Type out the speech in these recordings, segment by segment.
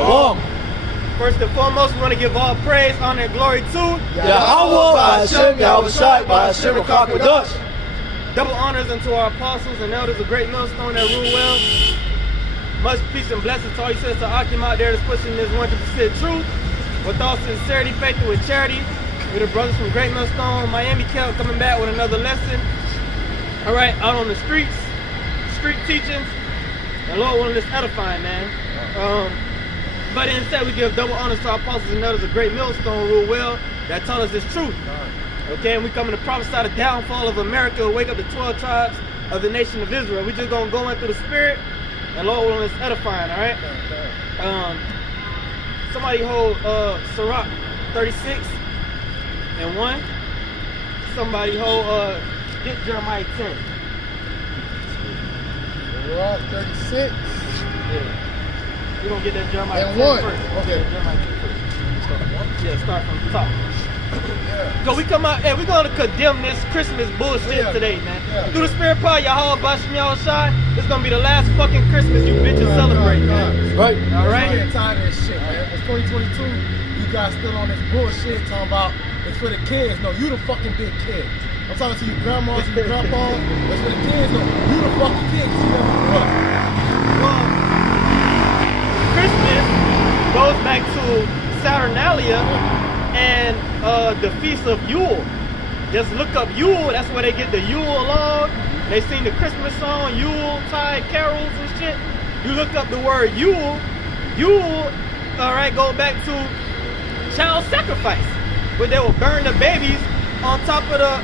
Shalom. First and foremost, we want to give all praise, honor, and glory to Yahweh, Hashem, Yahushai, Hashem, Kakadash. Double honors unto our apostles and elders of Great Millstone that rule well. Much peace and blessings to all you sisters Akim out there that's pushing this 100% truth with all sincerity, faith, and with charity. We're the brothers from Great Millstone, Miami Camp, coming back with another lesson. All right, out on the streets, street teachings, and Lord willing, this edifying, man. But instead, we give double honors to our apostles and elders of Great Millstone rule well that taught us this truth. Okay, and we coming to prophesy the downfall of America, wake up the 12 tribes of the nation of Israel. We just gonna go in through the spirit, and Lord willing, it's edifying. All right. Somebody hold Sirach 36:1. Somebody hold get Jeremiah 10. Sirach 36. Yeah. We're gonna get that Jeremiah 10 1 first. Okay. Jeremiah 10 first. Yeah, start from the top. So we come out and we're gonna condemn this Christmas bullshit today, man. Through the spirit power, Yahweh Bashem Yahushai, this gonna be the last fucking Christmas you bitches celebrate, man. Right. All right. I'm tired of this shit, man. It's 2022. You guys still on this bullshit talking about it's for the kids. No, you the fucking big kid. I'm talking to you grandmas and your grandpas. It's for the kids. No, you the fucking kid. You never grew up. Well, Christmas goes back to Saturnalia and the Feast of Yule. Just look up Yule, that's where they get the Yule log. They sing the Christmas song, Yule tide carols and shit. You look up the word Yule, all right, go back to child sacrifice, where they will burn the babies on top of the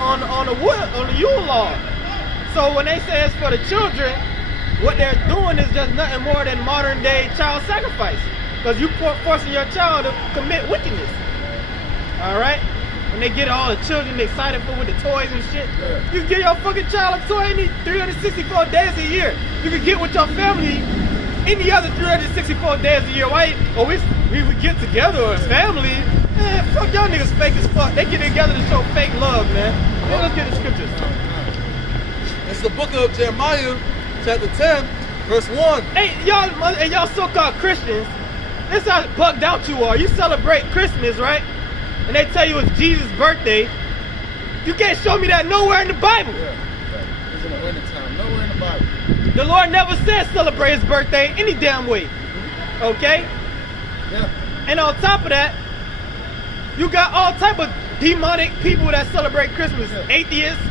on the wood on the Yule log. So when they say it's for the children, what they're doing is just nothing more than modern day child sacrifice, because you forcing your child to commit wickedness. All right, when they get all the children excited for with the toys and shit, you can give your fucking child a toy any 364 days a year. You can get with your family any other 364 days a year. Why? Or we would get together as family. Man, fuck y'all niggas fake as fuck. They get together to show fake love, man. Man, let's get the scriptures. It's the book of Jeremiah, chapter 10, verse 1. Hey, y'all so-called Christians, this how bugged out you are. You celebrate Christmas, right? And they tell you it's Jesus' birthday. You can't show me that nowhere in the Bible. Yeah, it's in the wintertime. Nowhere in the Bible. The Lord never said celebrate his birthday any damn way. Okay? Yeah. And on top of that, you got all type of demonic people that celebrate Christmas. Atheists,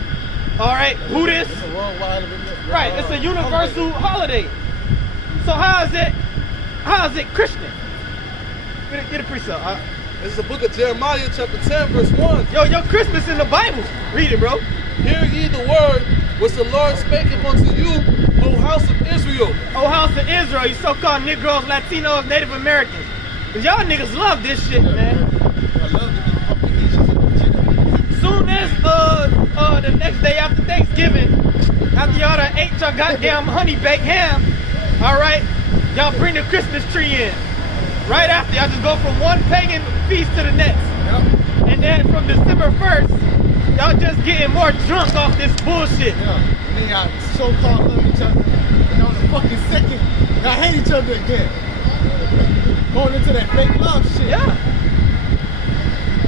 all right, Buddhists. It's a worldwide event. Right, it's a universal holiday. So how is it Christian? Get a precept. This is the book of Jeremiah, chapter 10, verse 1. Yo, Christmas in the Bible. Read it, bro. Hear ye the word which the Lord spake unto you, O house of Israel. Oh, house of Israel, you so-called Negroes, Latinos, Native Americans. Cause y'all niggas love this shit, man. I love to be fucking Asians. Soon as the next day after Thanksgiving, after y'all done ate your goddamn honey baked ham, all right, y'all bring the Christmas tree in. Right after, y'all just go from one pagan feast to the next. Yep. And then from December 1st, y'all just getting more drunk off this bullshit. Yeah. And then y'all so-called love each other. And on the fucking second, y'all hate each other again. Going into that fake love shit. Yeah.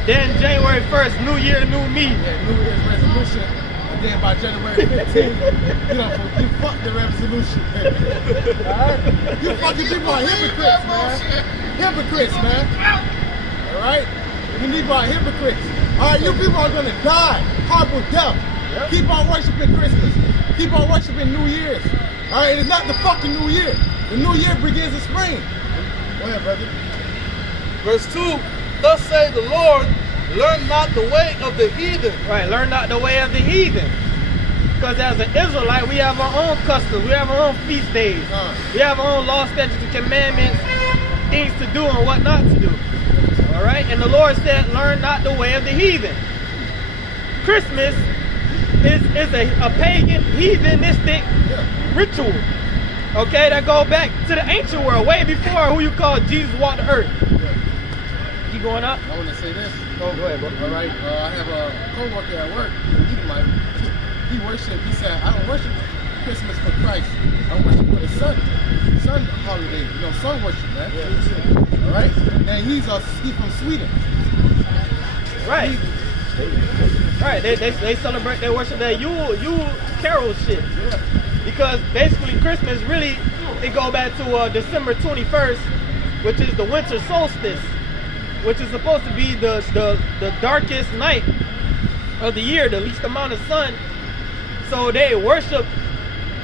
Then January 1st, New Year, new me. Yeah, New Year's resolution. And then by January 15th, you fuck the resolution. Alright? You fucking people are hypocrites, man. Hypocrites, man. Alright? You people are hypocrites. Alright, you people are gonna die. Horrible death. Keep on worshiping Christmas. Keep on worshiping New Year's. Alright, it's not the fucking New Year. The New Year begins in spring. Go ahead, brother. Verse 2, thus saith the Lord, learn not the way of the heathen. Right, learn not the way of the heathen. Because as an Israelite, we have our own customs. We have our own feast days. We have our own law, statutes, and commandments, things to do and what not to do. All right? And the Lord said, learn not the way of the heathen. Christmas is a pagan, heathenistic ritual. Okay, that go back to the ancient world, way before who you call Jesus walked the earth. Keep going up. I want to say this. Go ahead, bro. All right, I have a co-worker at work. He worship. He said, I don't worship Christmas for Christ. I worship for the sun. The sun holiday, sun worship, man. All right? And he's from Sweden. Right. Right. They celebrate, they worship that Yule Carol shit. Because basically Christmas really, it go back to December 21st, which is the winter solstice, which is supposed to be the darkest night of the year, the least amount of sun. So they worship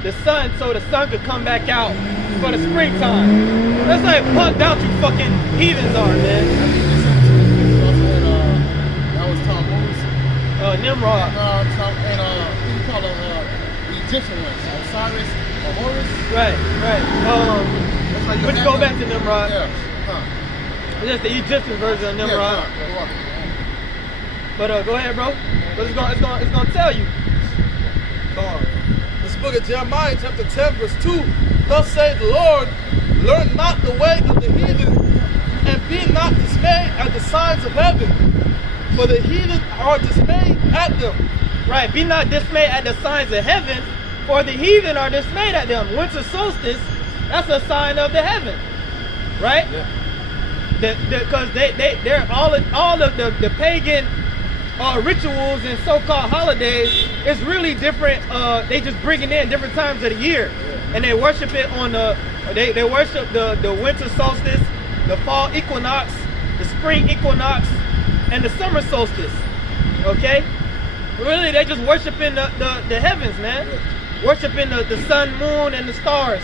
the sun so the sun could come back out for the springtime. That's like punked out you fucking heathens are, man. That was Tom Moses. Nimrod. And what do you call the Egyptian ones? Osiris or Horus? Right. Like Which go back to Nimrod. Yeah. It's just the Egyptian version of Nimrod. But go ahead, bro. But it's gonna tell you. This book of Jeremiah, chapter 10, verse 2. Thus saith the Lord, learn not the way of the heathen, and be not dismayed at the signs of heaven, for the heathen are dismayed at them. Right, be not dismayed at the signs of heaven, for the heathen are dismayed at them. Winter solstice, that's a sign of the heaven, right? Yeah. Because they're all of the pagan rituals and so-called holidays is really different. They just bringing in different times of the year, and they worship it on they worship the winter solstice, the fall equinox, the spring equinox, and the summer solstice. Okay, really they just worshiping the heavens, man. Worshiping the sun, moon, and the stars.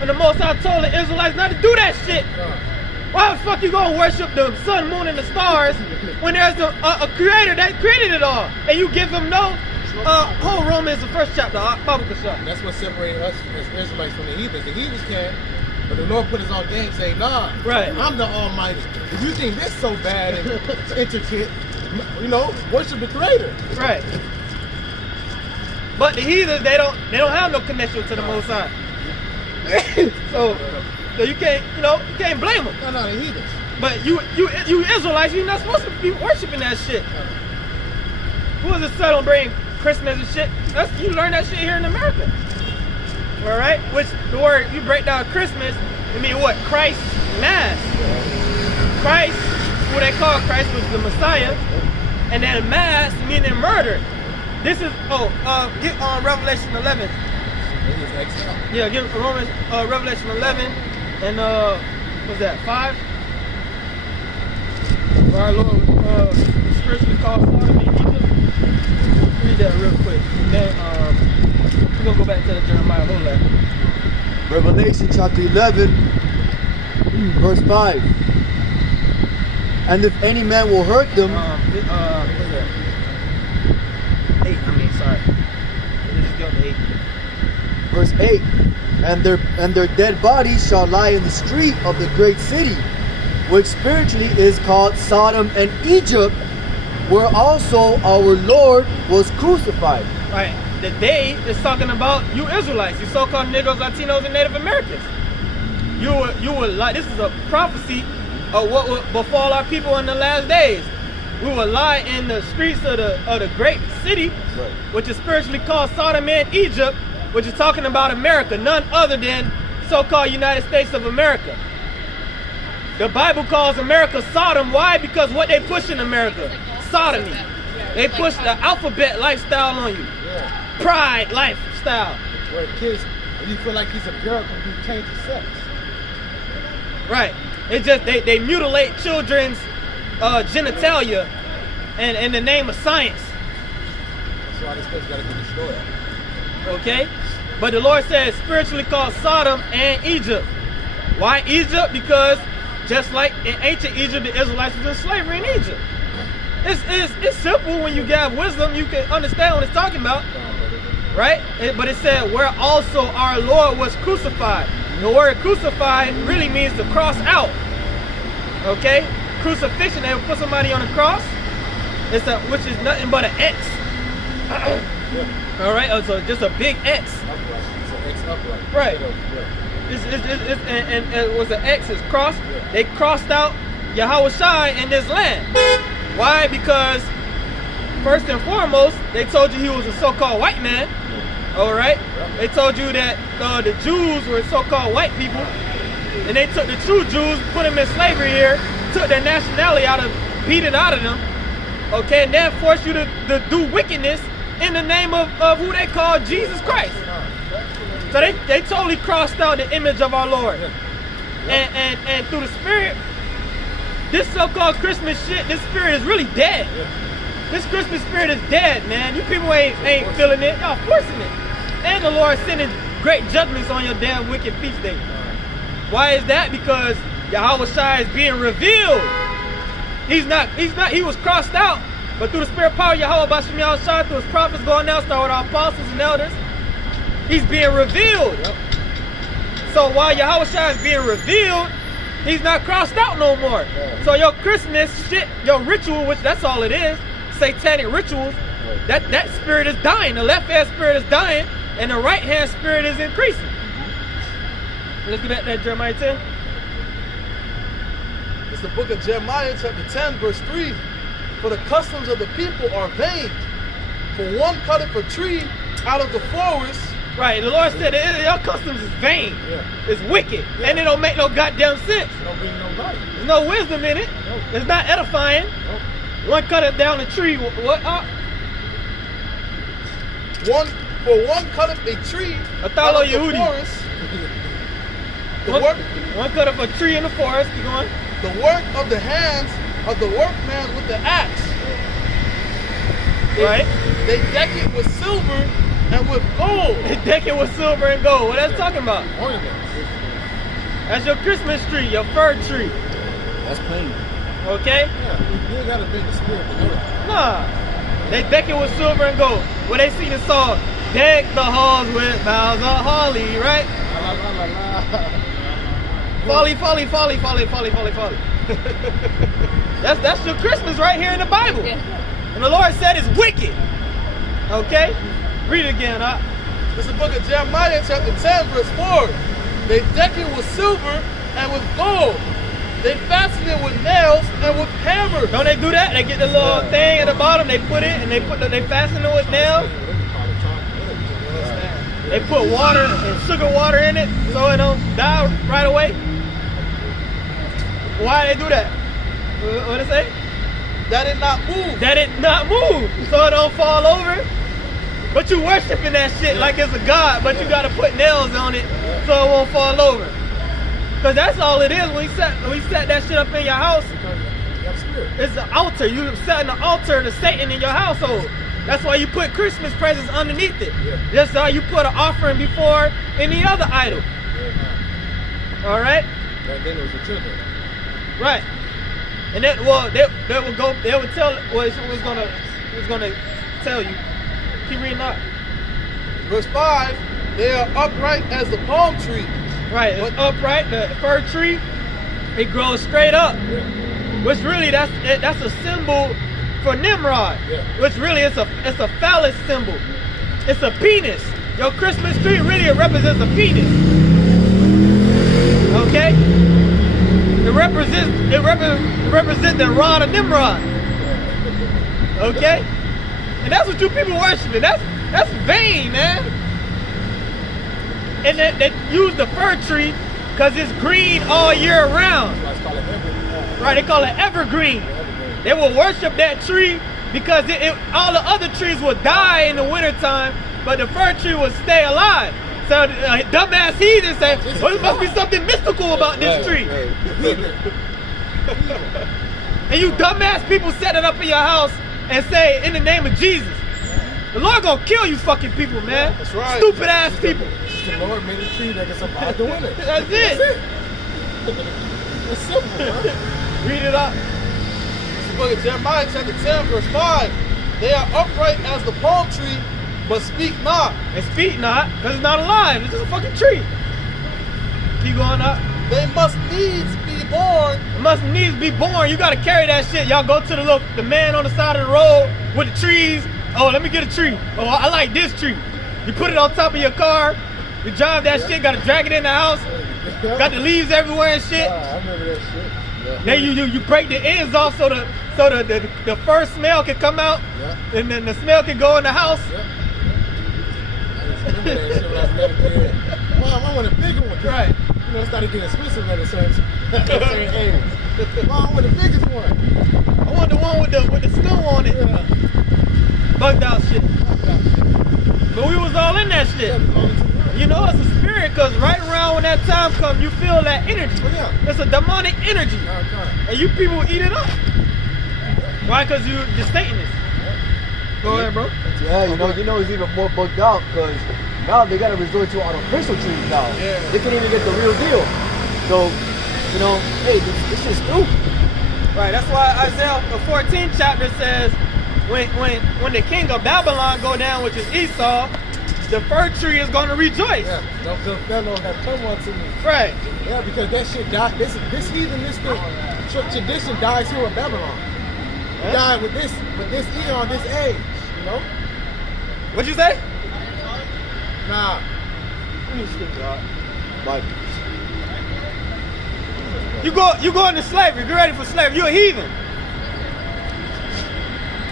And the Most High told the Israelites not to do that shit. Why the fuck you gonna worship the sun, moon, and the stars when there's a creator that created it all? And you give him no whole Romans, the first chapter, Bible Kasha. That's what separates us as Israelites from the heathens. The heathens can, but the Lord put his own game, say, nah, right. I'm the Almighty. If you think this so bad and intricate, worship the creator. Right. But the heathens, they don't have no connection to the Most High. So you can't blame them. No, the heathens. But you Israelites, you're not supposed to be worshiping that shit. Who is it celebrating Christmas and shit? You learn that shit here in America. All right? Which the word you break down Christmas, I mean what? Christ Mass. Christ, who they call Christ was the Messiah, and then Mass meaning murder. This is get on Revelation 11. Yeah, get Revelation 11 and what's that? 5. Our Lord spiritually called Sodom and Egypt. Read that real quick. And then we're gonna go back to the Jeremiah whole lot. Revelation chapter 11, verse 5. And if any man will hurt them, what's that? 8. I mean, sorry. Just go to 8. verse 8, and their dead bodies shall lie in the street of the great city, which spiritually is called Sodom and Egypt, where also our Lord was crucified. Right. The day is talking about you Israelites, you so-called Negroes, Latinos, and Native Americans. You will lie. This is a prophecy of what will befall our people in the last days. We will lie in the streets of the great city, right, which is spiritually called Sodom and Egypt, which is talking about America, none other than so-called United States of America. The Bible calls America Sodom. Why? Because what they push in America, sodomy. They push the alphabet lifestyle on you. Yeah. Pride lifestyle. Where kids, when you feel like he's a girl, can be changed to sex. Right. It's just they mutilate children's genitalia and in the name of science. That's why this place got to be destroyed. Okay? But the Lord says spiritually called Sodom and Egypt. Why Egypt? Because just like in ancient Egypt, the Israelites was in slavery in Egypt. It's simple when you have wisdom, you can understand what it's talking about. Right? But it said where also our Lord was crucified. The word crucified really means to cross out. Okay? Crucifixion, they would put somebody on a cross, which is nothing but an X. All right, so just a big X. It's an X upright. Right. Yeah. And it was an X, it's crossed. Yeah. They crossed out Yahweh Shai in this land. Why? Because first and foremost, they told you he was a so-called white man. All right? They told you that the Jews were so-called white people, and they took the true Jews, put them in slavery here, took their nationality out of, beat it out of them, okay, and then forced you to do wickedness in the name of who they call Jesus Christ. So they totally crossed out the image of our Lord. And through the Spirit, this so-called Christmas shit, this spirit is really dead. This Christmas spirit is dead, man. You people ain't feeling it. Y'all forcing it. And the Lord sending great judgments on your damn wicked feast day. Why is that? Because Yahweh Shai is being revealed. He was crossed out, but through the spirit power of Yahweh Bashem Yahweh Shai, through his prophets going out, start with our apostles and elders, he's being revealed. So while Yahweh Shai is being revealed, he's not crossed out no more. So your Christmas shit, your ritual, which that's all it is, satanic rituals, that spirit is dying. The left hand spirit is dying, and the right hand spirit is increasing. Let's get back to that Jeremiah 10. It's the book of Jeremiah, chapter 10, verse 3. For the customs of the people are vain. For one cutteth a tree out of the forest. Right, the Lord said your customs is vain. It's wicked. And it don't make no goddamn sense. Don't bring no life. There's no wisdom in it. It's not edifying. One cutteth down a tree. What? One cutteth a tree out of the Yehudi. forest. One cutteth a tree in the forest. Keep going. The work of the hands of the workman with the axe. Right. They deck it with silver and with gold. They deck it with silver and gold. What that's talking about? Ornaments. That's your Christmas tree, your fir tree. That's plain. Okay? Yeah, you ain't gotta bring the spirit to it. Nah. They deck it with silver and gold. When they sing the song, deck the halls with boughs of holly, right? La, la, la, la. Folly, folly, folly, folly, folly, folly, folly. That's your Christmas right here in the Bible. And the Lord said it's wicked. Okay? Read it again, huh? This is the book of Jeremiah, chapter 10, verse 4. They deck it with silver and with gold. They fasten it with nails and with hammers. Don't they do that? They get the little thing at the bottom, they put it, and they fasten it with nails. They put water and sugar water in it so it don't die right away. Why they do that? What it say? That it not move. That it not move, so it don't fall over. But you worshiping that shit like it's a god, but you gotta put nails on it so it won't fall over. Cause that's all it is. When you set that shit up in your house, it's an altar. You setting an altar to Satan in your household. That's why you put Christmas presents underneath it. Just how you put an offering before any other idol. All right. Back then it was the children. Right. And then, well, they would tell what it was gonna tell you. Keep reading up. Verse 5, they are upright as the palm tree. Right, it's upright, the fir tree, it grows straight up. Which really, that's a symbol for Nimrod. Which really, it's a phallus symbol. It's a penis. Your Christmas tree really represents a penis. Okay? It represents the rod of Nimrod. Okay? And that's what you people worshiping. That's vain, man. And they use the fir tree because it's green all year round. Right, they call it evergreen. They will worship that tree because all the other trees will die in the wintertime, but the fir tree will stay alive. So dumbass heathens say, well, there must be something mystical about this tree. And you dumbass people set it up in your house and say, in the name of Jesus. The Lord gonna kill you fucking people, man. That's right. Stupid ass people. The Lord made a tree that can survive the winter. That's it. It's simple, man. Read it up. This is the book of Jeremiah, chapter 10, verse 5. They are upright as the palm tree, but speak not. They speak not, because it's not alive. It's just a fucking tree. Keep going up. They must needs be born. It must needs be born. You gotta carry that shit. Y'all go to the man on the side of the road with the trees. Oh, let me get a tree. Oh, I like this tree. You put it on top of your car. You drive that shit. Gotta drag it in the house. Got the leaves everywhere and shit. I remember that shit. Yeah. Then you break the ends off so the first smell can come out, and then the smell can go in the house. Remember that shit when I was a little kid. Mom, I want a bigger one. Right. You know, it started getting expensive at a certain age. Mom, I want the biggest one. I want the one with the snow on it. Yeah. Bugged out shit. But we was all in that shit. You know it's a spirit because right around when that time comes, you feel that energy. Oh, yeah. It's a demonic energy. And you people eat it up. Why? Because you're Satanists. Go ahead, bro. Yeah, you know it's even more bugged out because now they gotta resort to artificial trees now. Yeah. They can't even get the real deal. So, you know, hey, this shit's stupid. Right, that's why Isaiah 14 chapter says when the king of Babylon go down, which is Esau, the fir tree is going to rejoice. Yeah, the fellow have come unto me. Right. Yeah, because that shit died. This heathenistic tradition dies here in Babylon. It died with this eon, this age. You know? What'd you say? Nah. Like, You go into slavery, get ready for slavery. You a heathen.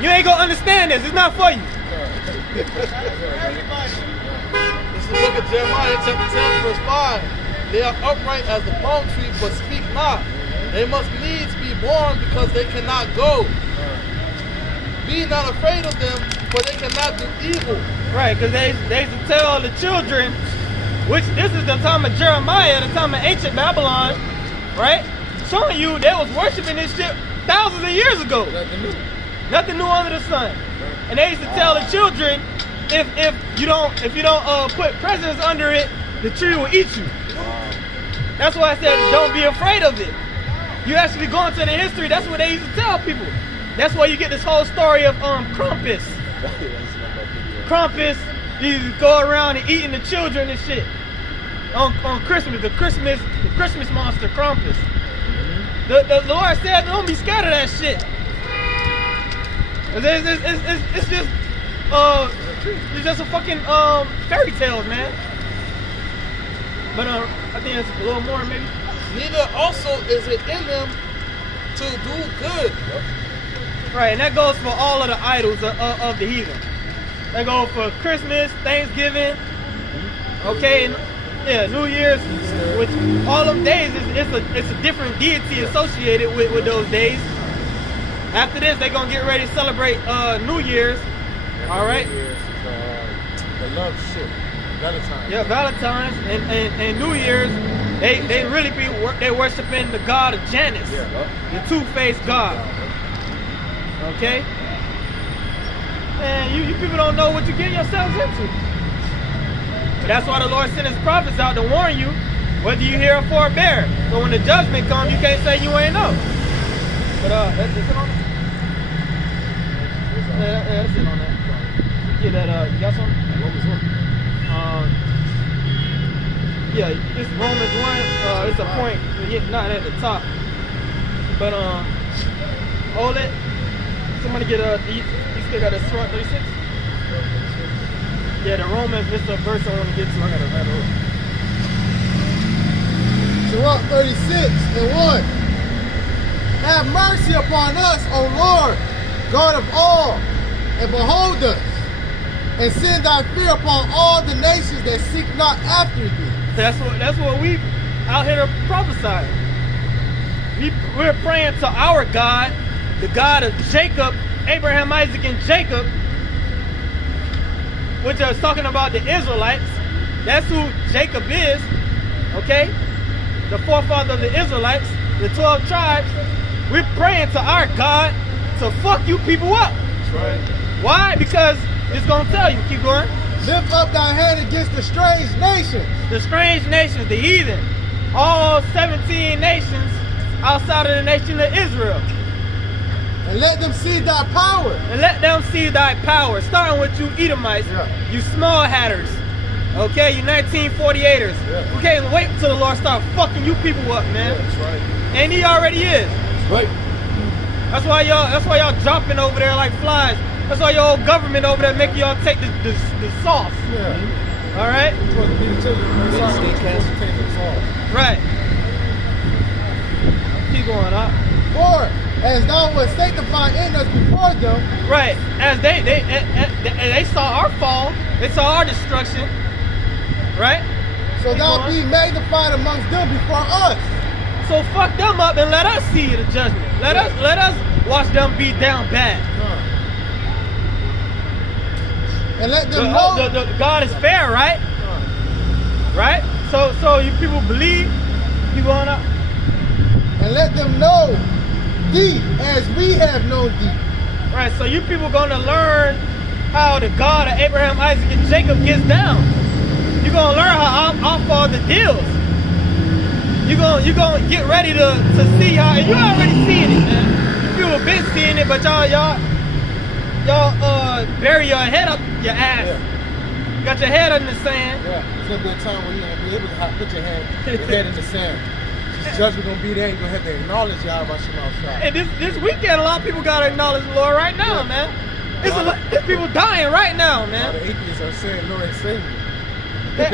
You ain't gonna understand this. It's not for you. This is the book of Jeremiah, chapter 10, verse 5. They are upright as the palm tree, but speak not. They must needs be born because they cannot go. Be not afraid of them, for they cannot do evil. Right, because they used to tell the children, which this is the time of Jeremiah, the time of ancient Babylon, right? Showing you they was worshiping this shit thousands of years ago. Nothing new under the sun. And they used to tell the children, if you don't put presents under it, the tree will eat you. That's why I said don't be afraid of it. You actually go into the history, that's what they used to tell people. That's why you get this whole story of Krampus. Krampus, you go around and eating the children and shit. On Christmas, the Christmas monster Krampus. The Lord said, don't be scared of that shit. It's just a fucking fairy tales, man. But I think it's a little more maybe. Neither also is it in them to do good. Right, and that goes for all of the idols of the heathen. That goes for Christmas, Thanksgiving, okay, and yeah, New Year's. With all of days, it's a different deity associated with those days. After this, they're gonna get ready to celebrate New Year's. All right. The love shit. Valentine's. Yeah, Valentine's and New Year's. They really they worshiping the god of Janus, the two-faced god. Okay. And you people don't know what you're getting yourselves into. That's why the Lord sent his prophets out to warn you, whether you hear or forbear. So when the judgment comes, you can't say you ain't know. But that's it on that. That's it on that. Yeah, that you got something? Romans 1. Yeah, it's Romans 1. It's a point. Yeah, not at the top. But hold it. Somebody get you still got a Sirach 36? Yeah, the Romans, this is a verse I want to get to. I got to rattle it. Sirach 36:1. Have mercy upon us, O Lord, God of all, and behold us, and send thy fear upon all the nations that seek not after thee. That's what we out here prophesying. We're praying to our God, the God of Jacob, Abraham, Isaac, and Jacob, which is talking about the Israelites. That's who Jacob is, okay? The forefather of the Israelites, the 12 tribes. We're praying to our God to fuck you people up. That's right. Why? Because it's gonna tell you. Keep going. Lift up thy hand against the strange nations. The strange nations, the heathen, all 17 nations outside of the nation of Israel. And let them see thy power. And let them see thy power. Starting with you Edomites, you small hatters, okay, you 1948ers. Yeah. We can't wait until the Lord start fucking you people up, man. That's right. And he already is. right. That's why y'all dropping over there like flies. That's why your old government over there making y'all take the sauce. Yeah. All right? It's supposed to be the children. Sorry, we're supposed to take the sauce. Right. Keep going up. For as thou wast sanctified in us before them, Right. As they saw our fall, they saw our destruction. Right? So Keep thou going. be magnified amongst them before us. So fuck them up and let us see the judgment. Let us watch them beat down bad. And let them know. The God is fair, right? Right? So you people believe. You going up? And let them know thee as we have known thee. Right, so you people gonna learn how the God of Abraham, Isaac, and Jacob gets down. You're gonna learn how our Father deals. You're gonna get ready to see how, and you already seeing it, man. People have been seeing it, but y'all bury your head up your ass. Yeah. Got your head in the sand. Yeah, it's gonna be a time when you're gonna be able to put your head in the sand. This judgment gonna be there. You're gonna have to acknowledge Yahweh Shema Shah. And this weekend, a lot of people gotta acknowledge the Lord right now, man. There's people dying right now, A lot man. of atheists are saying Lord and Savior.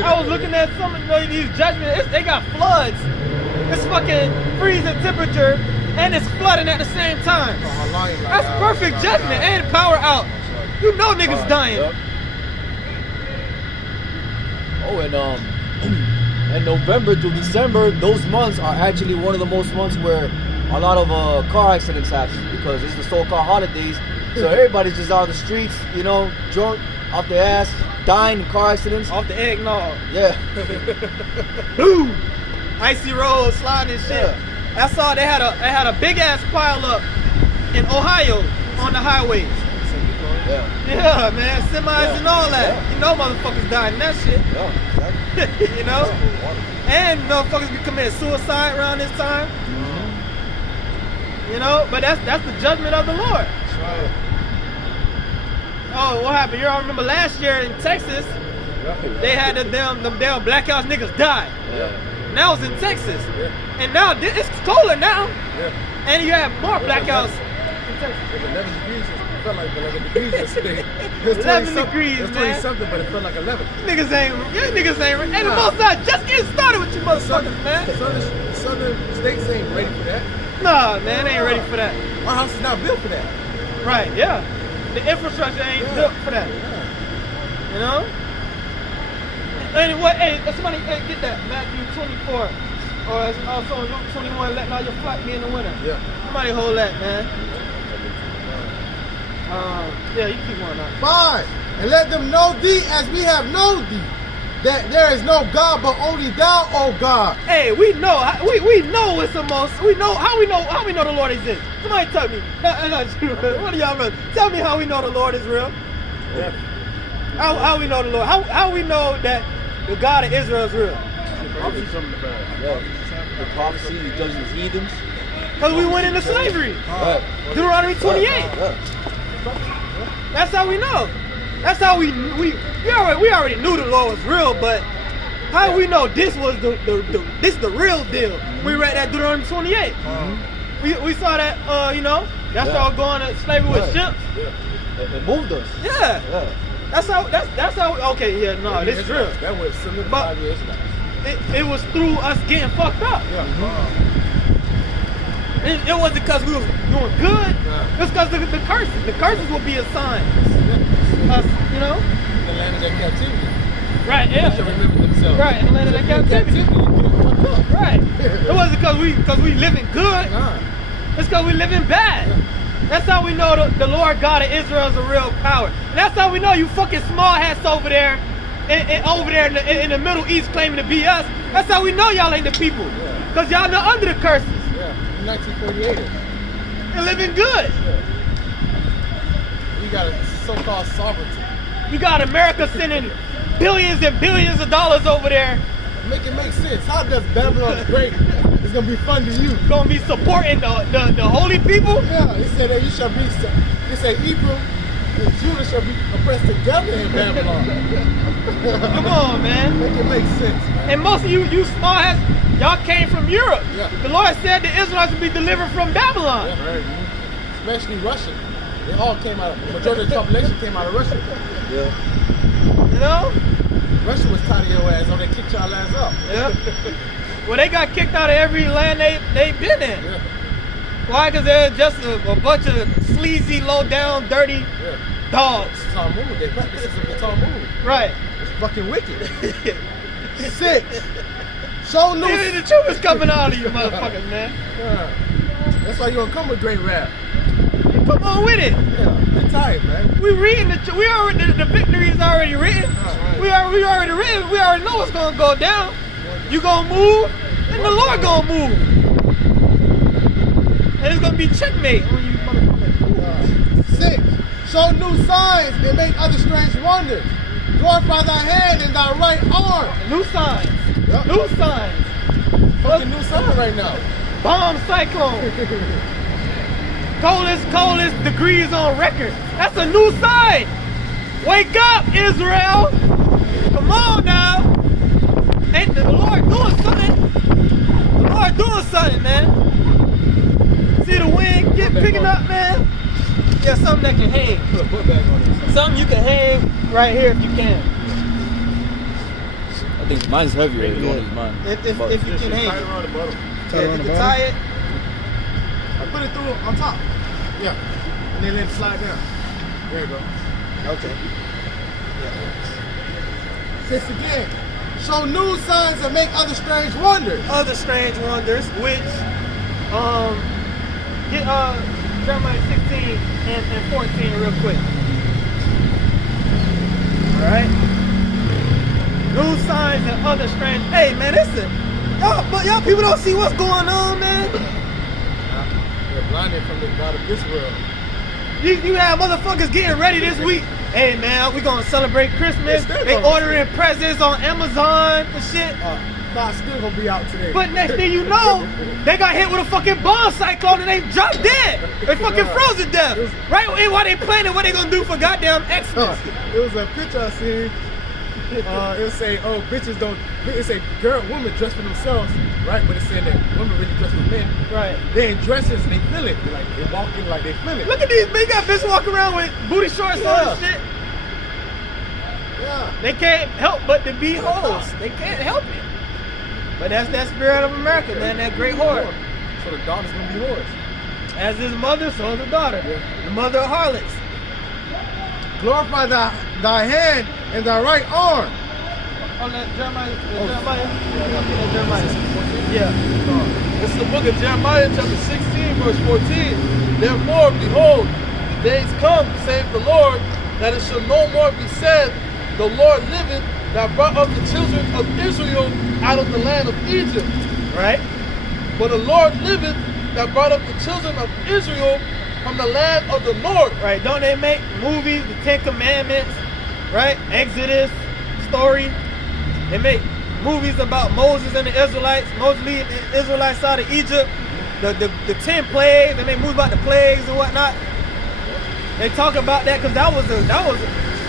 I was looking at some of these judgments. They got floods. It's fucking freezing temperature, and it's flooding at the same time. That's perfect judgment and power out. You know niggas dying. Yep. Oh, and November to December, those months are actually one of the most months where a lot of car accidents happen because it's the so-called holidays. So everybody's just out on the streets, you know, drunk, off their ass, dying in car accidents. Off the eggnog. Yeah. Boom! Icy roads, sliding and shit. Yeah. I saw they had a big ass pile up in Ohio on the highways. Yeah. Yeah, man, semis Yeah. and all that. Yeah. You know motherfuckers dying in that shit. Yeah, exactly. You know? And motherfuckers be committing suicide around this time. You know? But that's the judgment of the Lord. Oh, what happened? You all remember last year in Texas, they had them damn black house niggas die. Yeah. Now it's in Texas. And now it's colder now. Yeah. And you have more blackouts. It was 11 degrees. It felt like 11 degrees yesterday. It was 11 20 degrees, It was man. 20 something, but it felt like 11. You niggas ain't. And the most side just getting started with you motherfuckers, man. Southern states ain't ready for that. Nah, man, they ain't ready for that. Our house is not built for that. Right, yeah. The infrastructure ain't built for that. Yeah. You know? Anyway, hey, somebody get that. Matthew 24. Or it's also Luke 21, letting all your flock be in the winter. Yeah. Somebody hold that, man. Yeah, you keep going on. 5. And let them know thee as we have known thee, that there is no God but only thou, O God. Hey, we know it's the most. We know how we know the Lord exists. Somebody tell me. One of y'all brothers, tell me how we know the Lord is real. Yeah. How we know the Lord? How we know that the God of Israel is real? Yeah. The prophecy, he judges the heathens. Because we went into slavery. Yeah. Deuteronomy 28. Yeah. That's how we know. That's how we already knew the Lord was real, but how we know this was the real deal? We read that Deuteronomy 28. We saw that you know, that's all going to slavery with ships. Yeah. It moved us. Yeah. Yeah. That's how okay, yeah, no, this is real. That was solidified the Israelites. It was through us getting fucked up. Yeah. It wasn't because we was doing good. It was because the curses. The curses will be a sign. Us, you know? The land of their captivity. Right, They yeah. should remember themselves. Right, in the land of their captivity. Right. It wasn't because we living good. Nah. It's because we living bad. That's how we know the Lord God of Israel is a real power. And that's how we know you fucking small hats over there, in the Middle East claiming to be us. That's how we know y'all ain't the people. Because y'all not under the curses. Yeah. 1948. You're living good. We got a so-called sovereignty. You got America sending billions and billions of dollars over there. Make it make sense. How does Babylon break? It's gonna be fun to you. Gonna be supporting the holy people. Yeah, it said that you shall be. It said Ephraim and Judah shall be oppressed together in Babylon. Come on, man. Make it make sense, man. And most of you small hats, y'all came from Europe. Yeah. The Lord said the Israelites would be delivered from Babylon. Yeah, right. Especially Russia. They all came out. The majority of the population came out of Russia. Yeah. You know? Russia was tired of your ass, so they kicked y'all ass up. Yeah. Well, they got kicked out of every land they been in. Yeah. Why? Because they're just a bunch of sleazy, low down, dirty dogs. Talmud, they practices of the Talmud. Right. It's fucking wicked. 6. Show new. The truth is coming out of you, motherfuckers, man. Yeah. That's why you gonna come with great rap. Come on with it. Yeah, I'm tired, man. We reading we already the victory is already written. Right. We already written. We already know what's gonna go down. You gonna move, and the Lord gonna move. And it's gonna be checkmate on you, motherfuckers. 6. Show new signs and make other strange wonders. Glorify thy hand and thy right arm. New signs. Yep. New signs. Fucking new sign right now. Bomb cyclone. Coldest degrees on record. That's a new sign. Wake up, Israel. Come on now. Ain't the Lord doing something? The Lord doing something, man. See the wind picking up, man? Yeah, something that can hang. Put a book bag on it. Something you can hang right here if you can. I think mine's heavier. If mine. If you can hang Tie it it. around the bottom. Yeah, if you can tie it. I put it through on top. Yeah. And then let it slide down. There you go. Okay. 6 again. Show new signs and make other strange wonders. Other strange wonders, which get Jeremiah 16 and 14 real quick. Alright. New signs and other strange. Hey man, listen. Y'all people don't see what's going on, man. They're blinded from the God of this world. You have motherfuckers getting ready this week. Hey man, we gonna celebrate Christmas. They ordering presents on Amazon and shit. Not still gonna be out today. But next thing you know, they got hit with a fucking bomb cyclone and they dropped dead. They fucking froze to death. Right while they planning what they gonna do for goddamn Xmas. It was a picture I seen. It'll say, oh, bitches don't. It say women dress for themselves, right? But it's saying that women really dress for men. Right. They in dresses and they feel it. They walk in like they feel it. Look at these big got bitches walking around with booty shorts on and shit. Yeah. They can't help but to be hoes. They can't help it. But that's that spirit of America, man. That great whore. So the daughter's gonna be whores. As his mother, so is the daughter. The mother of harlots. Glorify thy hand and thy right arm. On that Jeremiah. Yeah. This is the book of Jeremiah, chapter 16, verse 14. Therefore, behold, the days come, saith the Lord, that it shall no more be said, the Lord liveth, that brought up the children of Israel out of the land of Egypt. Right? But the Lord liveth, that brought up the children of Israel from the land of the north. Right. Don't they make movies, the 10 Commandments, right? Exodus, story. They make movies about Moses and the Israelites, Moses leading the Israelites out of Egypt, the 10 plagues. They make movies about the plagues and whatnot. They talk about that because that was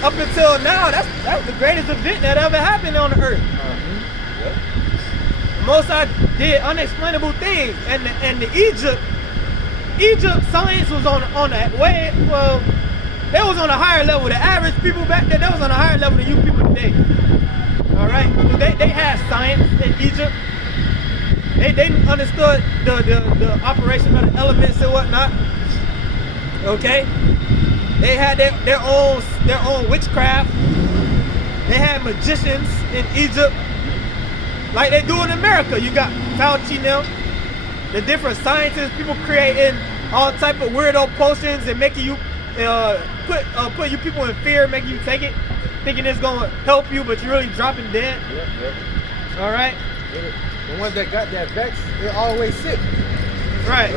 up until now, that was the greatest event that ever happened on the earth. Most I did unexplainable things, and the Egypt science was on that way. Well, they was on a higher level. The average people back then, they was on a higher level than you people today. All right, they had science in Egypt. They understood the operation of the elements and whatnot. Okay, they had their own witchcraft. They had magicians in Egypt, like they do in America. You got Fauci now, the different scientists, people creating all type of weirdo potions and making you put you people in fear, making you take it, thinking it's gonna help you, but you're really dropping dead. Yep. All right. The ones that got that vex, they're always sick. Right.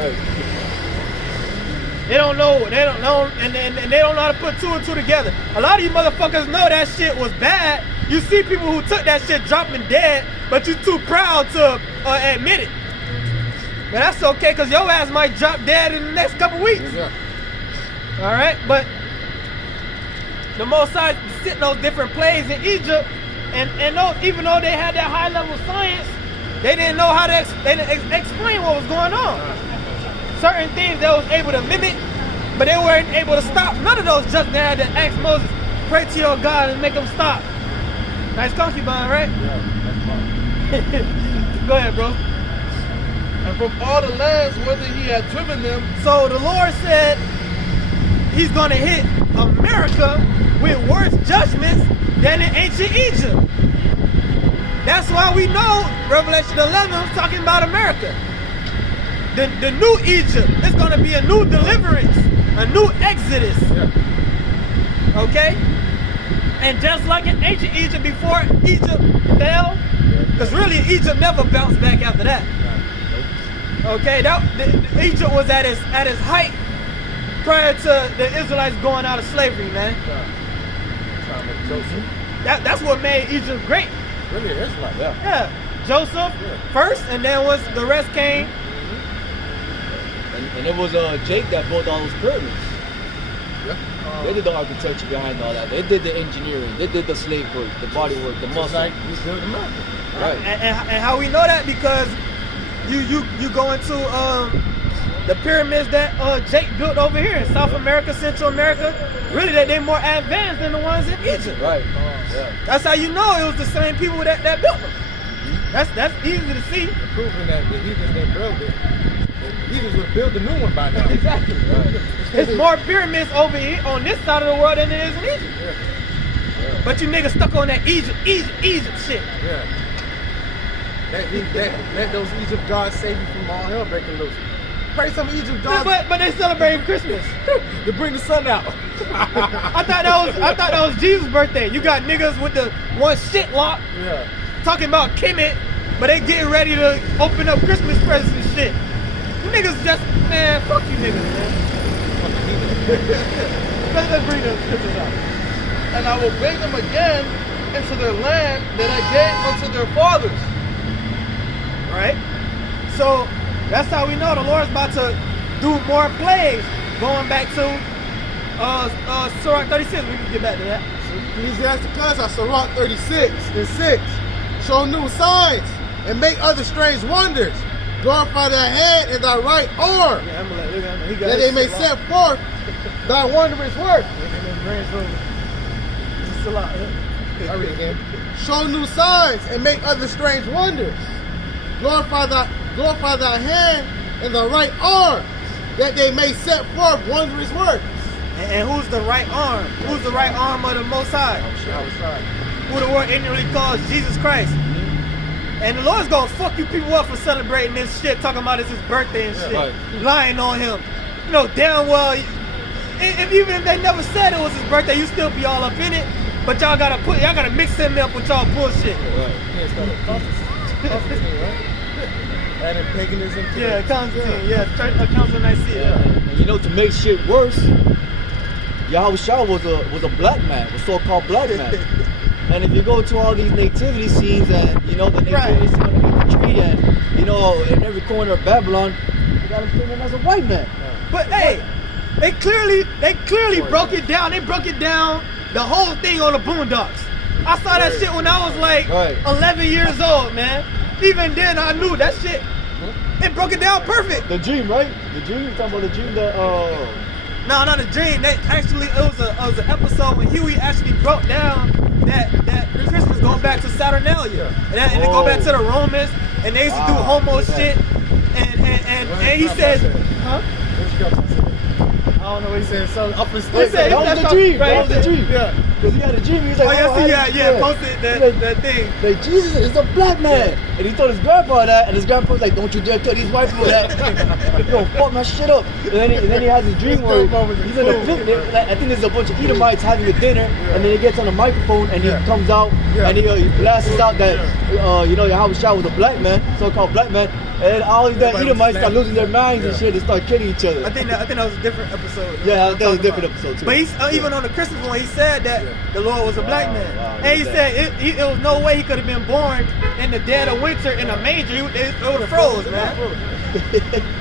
They don't know, and they don't know how to put 2 and 2 together. A lot of you motherfuckers know that shit was bad. You see people who took that shit dropping dead, but you too proud to admit it. But that's okay, because your ass might drop dead in the next couple weeks. Yeah. All right, but the Mosai sitting those different plays in Egypt, and those, even though they had that high level science, they didn't know how to explain what was going on. Certain things they was able to mimic, but they weren't able to stop. None of those just had to ask Moses, pray to your God and make them stop. Nice concubine, right? Yeah, that's fine. Go ahead, bro. And from all the lands whither he had driven them, So the Lord said he's going to hit America with worse judgments than in ancient Egypt. That's why we know Revelation 11 is talking about America. The new Egypt is going to be a new deliverance, a new exodus. Okay? And just like in ancient Egypt before Egypt fell, because really Egypt never bounced back after that. Okay, Egypt was at its height prior to the Israelites going out of slavery, man. That's what made Egypt great. Really, it's like that. Yeah, Joseph first, and then once the rest came. And it was Jake that built all those pyramids. Yeah. They did the architecture behind all that. They did the engineering. They did the slave work, the body work, the muscle. Like we built them up. Right. And how we know that, because you go into the pyramids that Jake built over here in South America, Central America. Really, they more advanced than the ones in Egypt. Right. That's how you know it was the same people that built them. That's easy to see. Proving that the heathens didn't build it. The heathens would build a new one by now. Exactly. It's more pyramids over here on this side of the world than it is in Egypt. But you niggas stuck on that Egypt shit. Yeah. Let those Egypt gods save you from all hell breaking loose. Pray some Egypt gods But they celebrating Christmas. to bring the sun out. I thought that was Jesus' birthday. You got niggas with the one shit lock Yeah. talking about Kemet, but they getting ready to open up Christmas presents and shit. You niggas just, man, fuck you niggas, man. Let's bring those scriptures out. And I will bring them again into their land that I gave unto their fathers. Right? So that's how we know the Lord's about to do more plagues. Going back to Surah 36, we can get back to that. Ecclesiastes, Sirach 36:6. Show new signs and make other strange wonders. Glorify thy hand and thy right arm, Yeah, I'm gonna look at him. He got that his they may shit set forth thy wondrous work. locked. I read it again. Show new signs and make other strange wonders. Glorify thy hand and thy right arm, that they may set forth wondrous works. And who's the right arm? Who's the right arm of the Most High? Who the world ignorantly calls Jesus Christ. And the Lord's gonna fuck you people up for celebrating this shit, talking about it's his birthday and shit. right. Lying on him. You know damn well, even if they never said it was his birthday, you still be all up in it. But y'all gotta mix him up with y'all bullshit. Constantine, right? Adding paganism to Yeah, Constantine, yeah, Council of Nicaea. And you know, to make shit worse, Yahushua was a black man, a so-called black man. And if you go to all these nativity scenes and, you know, the nativity scene underneath the tree and, you know, in every corner of Babylon, you got him painted as a white man. But hey, they clearly broke it down. They broke it down, the whole thing on the Boondocks. I saw that shit when I was like 11 years old, man. Even then I knew that shit. It broke it down perfect. The dream, right? The dream, you're talking about the dream that, No, not a dream. They actually, it was an episode when Huey actually broke down that Christmas go back to Saturnalia, and they go back to the Romans, and they used to do homo shit, and he said, huh? I don't know what he said. So up in He state. said, that was the dream. right, That was the dream. Yeah. Because he had a dream. He was like, Posted that thing. Like, Jesus is a black man. And he told his grandpa that, and his grandpa was like, don't you dare tell these white people that. You're gonna fuck my shit up. And then he has his dream where he's in a picnic. Like, I think there's a bunch of Edomites having a dinner, and then he gets on the microphone, and he comes out, and he blasts out that, you know, Yahushua was a black man, so-called black man. And all these Edomites start losing their minds and shit and start killing each other. I think that was a different episode. Yeah, that was a different episode too. But he's even on the Christmas one, he said that the Lord was a black man, wow, and he said it was no way he could have been born in the dead of winter in a manger. It would have froze, man.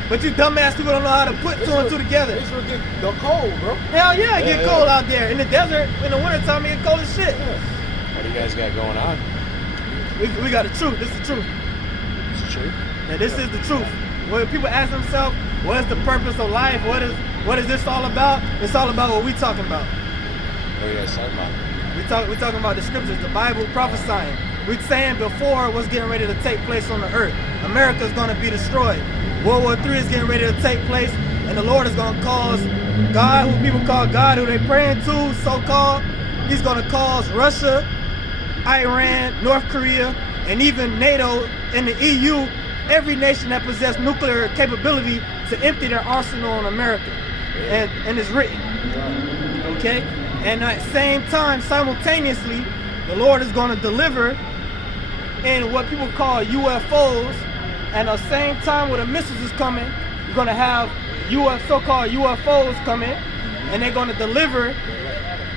But you dumbass people don't know how to put two and two together. This will get the cold, bro. Hell yeah, it get cold out there in the desert. In the wintertime, it get cold as shit. What do you guys got going on? We got the truth. This is the truth. It's true. And this is the truth. When people ask themselves, what is the purpose of life? What is this all about? It's all about what we talking about. What are you guys talking about? We talking about the scriptures, the Bible prophesying. We saying before what's getting ready to take place on the earth. America's gonna be destroyed. World War III is getting ready to take place, and the Lord is gonna cause God, who people call God, who they praying to, so-called, he's gonna cause Russia, Iran, North Korea, and even NATO and the EU, every nation that possesses nuclear capability to empty their arsenal on America. And it's written. Okay? And at the same time, simultaneously, the Lord is going to deliver in what people call UFOs. And at the same time, when the missiles is coming, you're going to have so-called UFOs coming, and they're going to deliver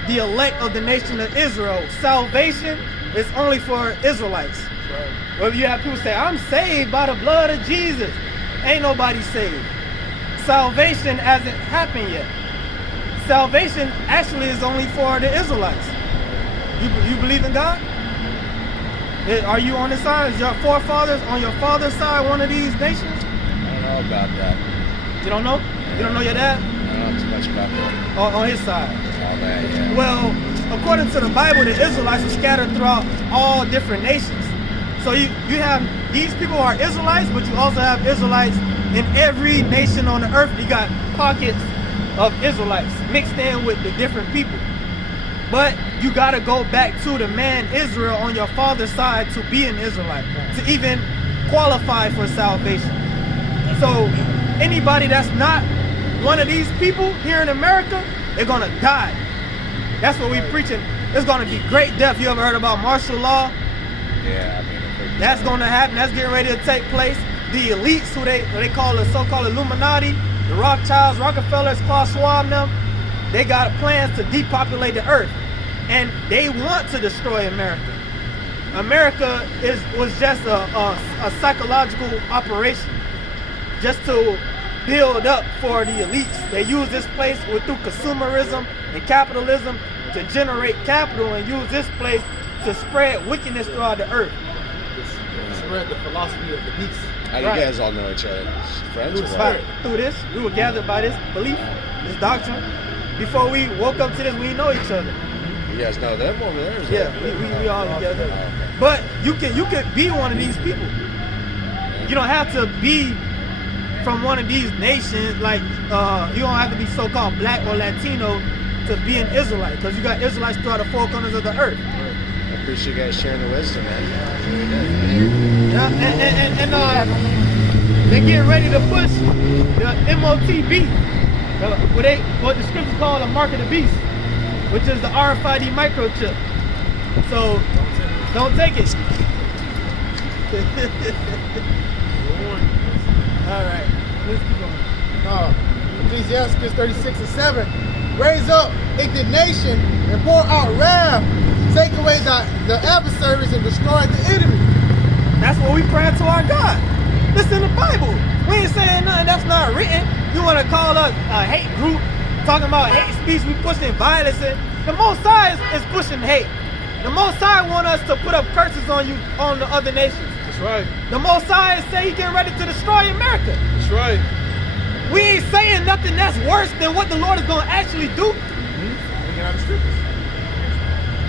the elect of the nation of Israel. Salvation is only for Israelites. Where you have people say, I'm saved by the blood of Jesus. Ain't nobody saved. Salvation hasn't happened yet. Salvation actually is only for the Israelites. You believe in God? Are you on the side? Is your forefathers on your father's side one of these nations? I don't know about that. You don't know? You don't know your dad? I don't know too much about that. On his side. All that, yeah. Well, according to the Bible, the Israelites were scattered throughout all different nations. So you have these people who are Israelites, but you also have Israelites in every nation on the earth. You got pockets of Israelites mixed in with the different people. But you got to go back to the man Israel on your father's side to be an Israelite, to even qualify for salvation. So anybody that's not one of these people here in America, they're going to die. That's what we're preaching. It's going to be great death. You ever heard about martial law? Yeah, I mean, I've heard That's going to happen. That's getting ready to take place. The elites, who they call the so-called Illuminati, the Rothschilds, Rockefellers, Klaus Schwab, them, they got plans to depopulate the earth. And they want to destroy America. America was just a psychological operation just to build up for the elites. They use this place through consumerism and capitalism to generate capital and use this place to spread wickedness throughout the earth. Spread the philosophy of the beast. How do you guys all know each other? Friends or what? Through this, we were gathered by this belief, this doctrine. Before we woke up to this, we know each other. You guys know them over there? Is Yeah, that- we all together. Oh, okay. But you can be one of these people. You don't have to be from one of these nations. Like you don't have to be so-called black or Latino to be an Israelite, because you got Israelites throughout the four corners of the earth. I appreciate you guys sharing the wisdom, man. Yeah, and they're getting ready to push the MOTB, what the scriptures call the mark of the beast, which is the RFID microchip. So don't take it. All right, let's keep going. Ecclesiastes 36:7. Raise up indignation and pour out wrath. Take away the adversaries and destroy the enemy. That's what we pray to our God. This in the Bible. We ain't saying nothing that's not written. You want to call us a hate group, talking about hate speech, we pushing violence. The Most High is pushing hate. The Most High want us to put up curses on you, on the other nations. That's right. The Most High say he getting ready to destroy America. That's right. We ain't saying nothing that's worse than what the Lord is going to actually do. Bring out the scriptures.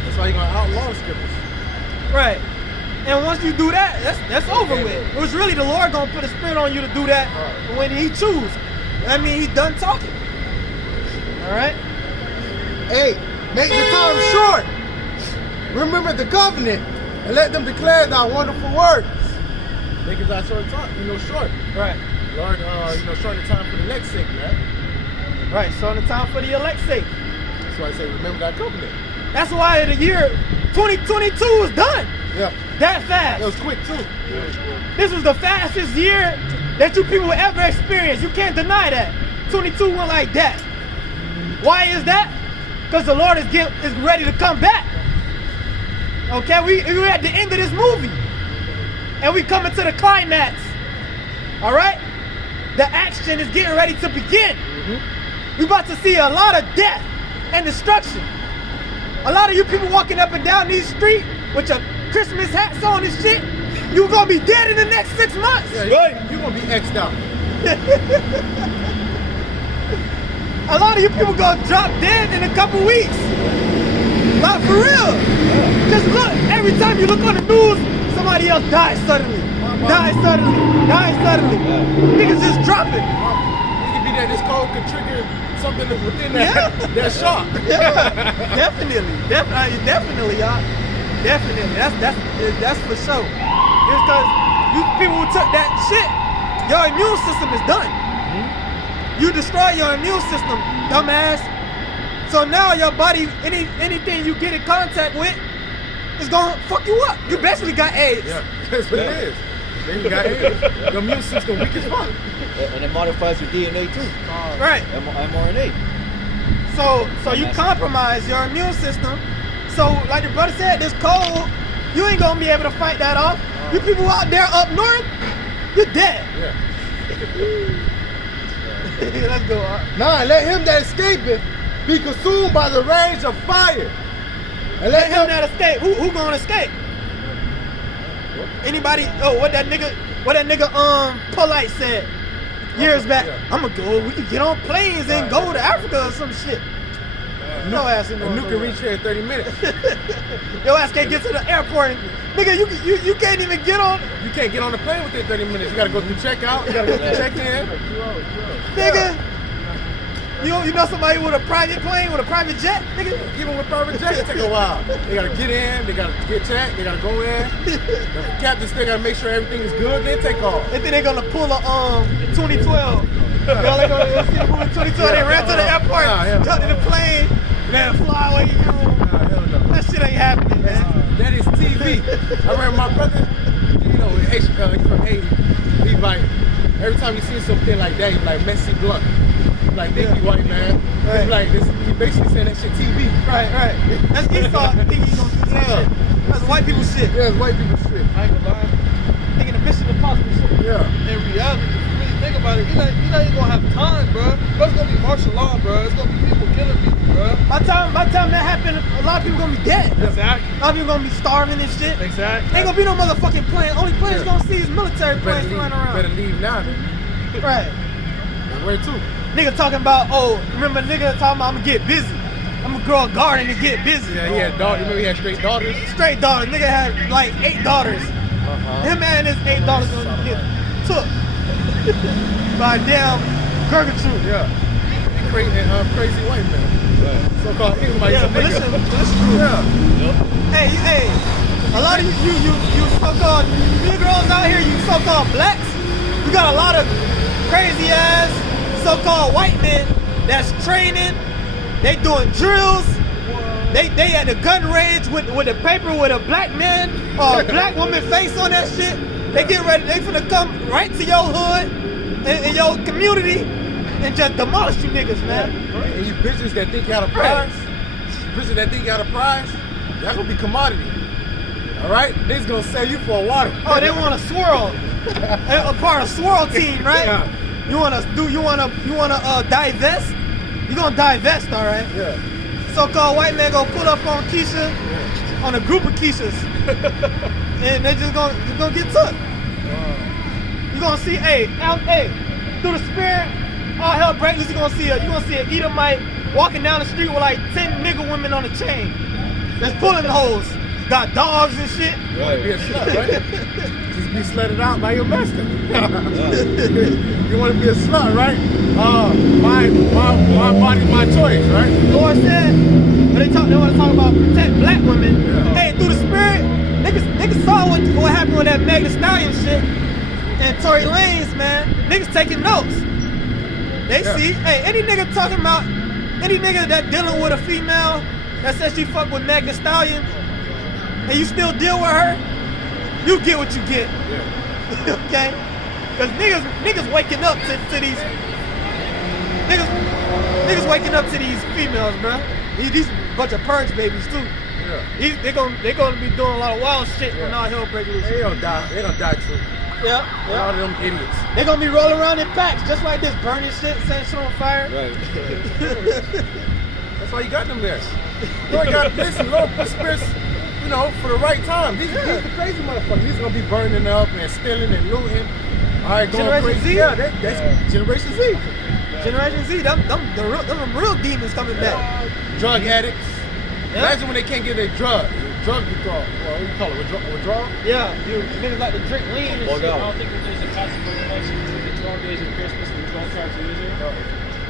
That's why you're going to outlaw the scriptures. Right. And once you do that, that's over with. It was really the Lord going to put a spirit on you to do that when he choose. I mean, he done talking. All right? Hey, make the time short. Remember the covenant and let them declare thy wonderful works. Make it thy short time, short. Right. Lord, shorten the time for the next sake, man. Right. So in the time for the elect's sake. That's why I say remember thy covenant. That's why the year 2022 is done. Yeah. That fast. It was quick too. This was the fastest year that you people will ever experience. You can't deny that. 22 went like that. Why is that? Because the Lord is ready to come back. Okay, we're at the end of this movie. And we coming to the climax. All right? The action is getting ready to begin. We about to see a lot of death and destruction. A lot of you people walking up and down these streets with your Christmas hats on and shit, you're gonna be dead in the next 6 months. Yeah, you're gonna be X'd out. A lot of you people gonna drop dead in a couple weeks. Like for real. Just look, every time you look on the news, somebody else dies suddenly. Dies suddenly. Dies suddenly. Niggas just dropping. It could be that this cold could trigger something within that, Yeah. that shock. Yeah, definitely, y'all. Definitely. That's for sure. It's because you people who took that shit, your immune system is done. You destroy your immune system, dumbass. So now your body, anything you get in contact with, is gonna fuck you up. You basically got AIDS. Yeah, that's what it is. Then you got AIDS. Your immune system weak as fuck. And it modifies your DNA too. Right. mRNA. So you compromise your immune system. So like the brother said, this cold, you ain't gonna be able to fight that off. You people out there up north, you're dead. Yeah. Let's go. Nah, let him that escapeth be consumed by the rage of fire. And Let him that escape. Who gonna escape? Anybody? Oh, what that nigga Polite said years back. Yeah. I'ma go. We can get on planes and go to Africa or some shit. No ass in And Nuke can reach here in 30 minutes. Your ass can't get to the airport. And, nigga, you can't even get on. You can't get on the plane within 30 minutes. You gotta go through checkout. You gotta go through check-in. Nigga. You know somebody with a private plane, with a private jet, nigga? Even with private jets, it take a while. They gotta get in, they gotta get checked, they gotta go in. The captain still gotta make sure everything is good, then take off. They think they're gonna pull a 2012. Y'all ain't gonna see the movie 2012. They ran to the airport, jumped in the plane, man, fly away. Hell no. That shit ain't happening, man. That is TV. I remember my brother, you know, Haitian, he's from Haiti. He's like, every time he sees something like that, he's like Messi Blunt. Like, they be white, man. Right. He's like, this, he basically saying that shit TV. Right. That's Esau thinking he gonna do that shit. That's white people shit. Yeah, it's white people shit. I ain't gonna lie. Thinking the Mission Impossible shit. Yeah. In reality, if you really think about it, you're not even gonna have time, bro. It's gonna be martial law, bro. It's gonna be people killing people, bro. By the time that happened, a lot of people gonna be dead. Exactly. A lot of people gonna be starving and shit. Exactly. Ain't gonna be no motherfucking plane. Only planes Yeah. gonna see is military planes flying Better around. leave now, then. Right. Where to? Nigga talking about, remember nigga talking about I'm gonna get busy. I'm gonna grow a garden and get busy. Yeah, he had daughters. Remember he had straight daughters? Straight daughters. Nigga had like 8 daughters. Him and his 8 daughters gonna get took by damn Gergertrude. Yeah. Crazy white man. So-called Israelites. Yeah, but listen, Yeah. hey, a lot of you so-called Negroes out here, you so-called blacks, you got a lot of crazy ass so-called white men that's training, they doing drills, they at the gun range with a paper with a black man or a black woman face on that shit. They get ready, they finna come right to your hood and your community and just demolish you niggas, man. And you bitches that think you got a prize, y'all gonna be commodity. All right? They's gonna sell you for a water. Oh, they want a swirl. A part of swirl team, right? Yeah. You wanna divest? You gonna divest, all right? Yeah. So-called white man gonna pull up on Keisha, on a group of Keishas, and they just gonna get took. You gonna see, hey, through the spirit, all hell break loose. You gonna see an Edomite walking down the street with like 10 nigga women on a chain, that's pulling hoes, got dogs and shit. You wanna be a slut, right? Just be slutted out by your master. You wanna be a slut, right? My body, my choice, right? The Lord said, when they want to talk about protect black women. Yeah. Hey, through the spirit, niggas saw what happened with that Meg Thee Stallion shit and Tory Lanez, man. Niggas taking notes. They see, hey, any nigga that dealing with a female that says she fuck with Meg Thee Stallion and you still deal with her, you get what you get. Yeah. Okay? Because niggas waking up to these niggas waking up to these females, bro. These bunch of purge babies too. Yeah. They gonna be doing a lot of wild shit when all hell breaks loose. They don't die. They don't die too. Yeah. All of them idiots. They gonna be rolling around in packs just like this, burning shit, setting shit on fire. Right. That's why you got them there. You ain't got listen, Lord put spirits, you know, for the right time. These the crazy motherfuckers. These gonna be burning up and stealing and looting. All right, going Generation crazy. Z? Yeah, that's Generation Z. Generation Z, them real demons coming back. Drug addicts. Yeah. Imagine when they can't get their drug withdrawal. Well, what do you call it? Withdrawal? Yeah, niggas like to drink lean and Well shit. done. I don't think that there's a classical connection between the 12 days of Christmas and the 12 tribes of Israel.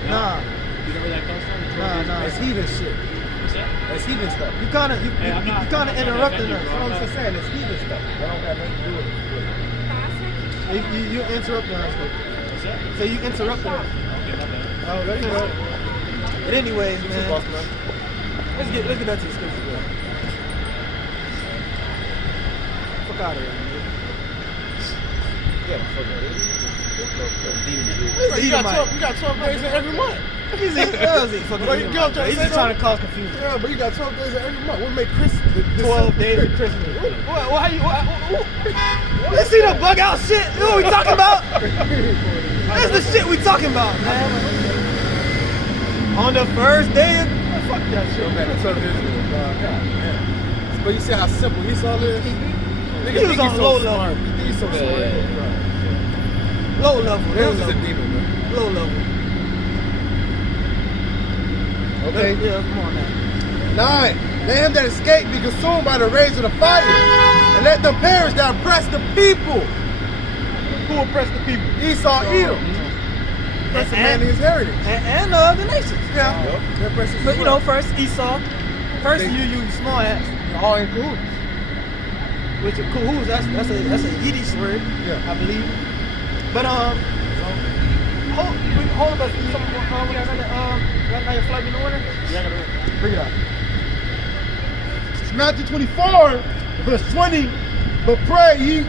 Nah, You know where that comes from? The 12 days nah. That's heathen shit. What's that? That's heathen stuff. You kind of Hey, I'm not- kind of I'm not trying to interrupting offend us. you, That's bro. what I'm just saying. It's heathen stuff. That don't have nothing to do with it. You interrupting us. What's that? So you interrupting us. Okay, my bad. Oh, there you go. But anyways, man, Boss man. let's get back to the scripture, bro. Fuck out of here, man. Yeah, fuck that. He's You got Edomite. 12 days in every month. He's fucking Well, you get what I'm trying to He's say, just trying to though? cause confusion. Yeah, but you got 12 days in every month. What make Christmas? 12 days of Christmas. What, how you, let's see the bug out shit. You know what we talking about? That's the shit we talking about, man. On the first day of, fuck that shit. Man, the 12 days is God. But you see how simple Esau is? Nigga, He was on low level. smart. He's so smart. Low level. He was just a demon, man. Low level. Okay. Yeah, come on now. 9. Let him that escape be consumed by the rage of the fire, and let them perish that oppress the people. Who oppressed the people? Esau, Edom. Oppress the man in his heritage. And the nations. Yeah. That oppresses But as you well. know, first Esau. First They- you small ass. all in cahoots. Which is cahoots, that's a Yiddish word, Yeah. I believe. But hold up, your flight in the order? Yeah, I gotta bring it out. It's Matthew 24, verse 20. But pray ye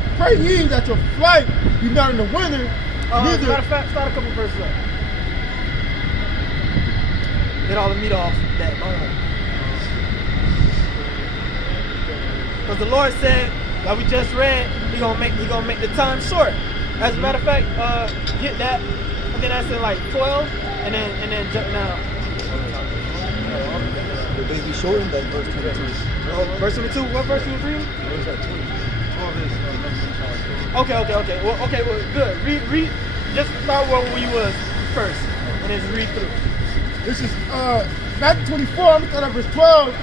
that your flight be not in the winter, Matter neither of fact, start a couple verses up. Get all the meat off that bone. Because the Lord said, like we just read, He gonna make the time short. As a matter of fact, get that. I think that's in like 12, and then jump down. The baby shortened that verse 22. Verse 22. What verse you was reading? Okay. Well, good. Read. Just start where you was first, and then just read through. This is Matthew 24, I'm looking at verse 12.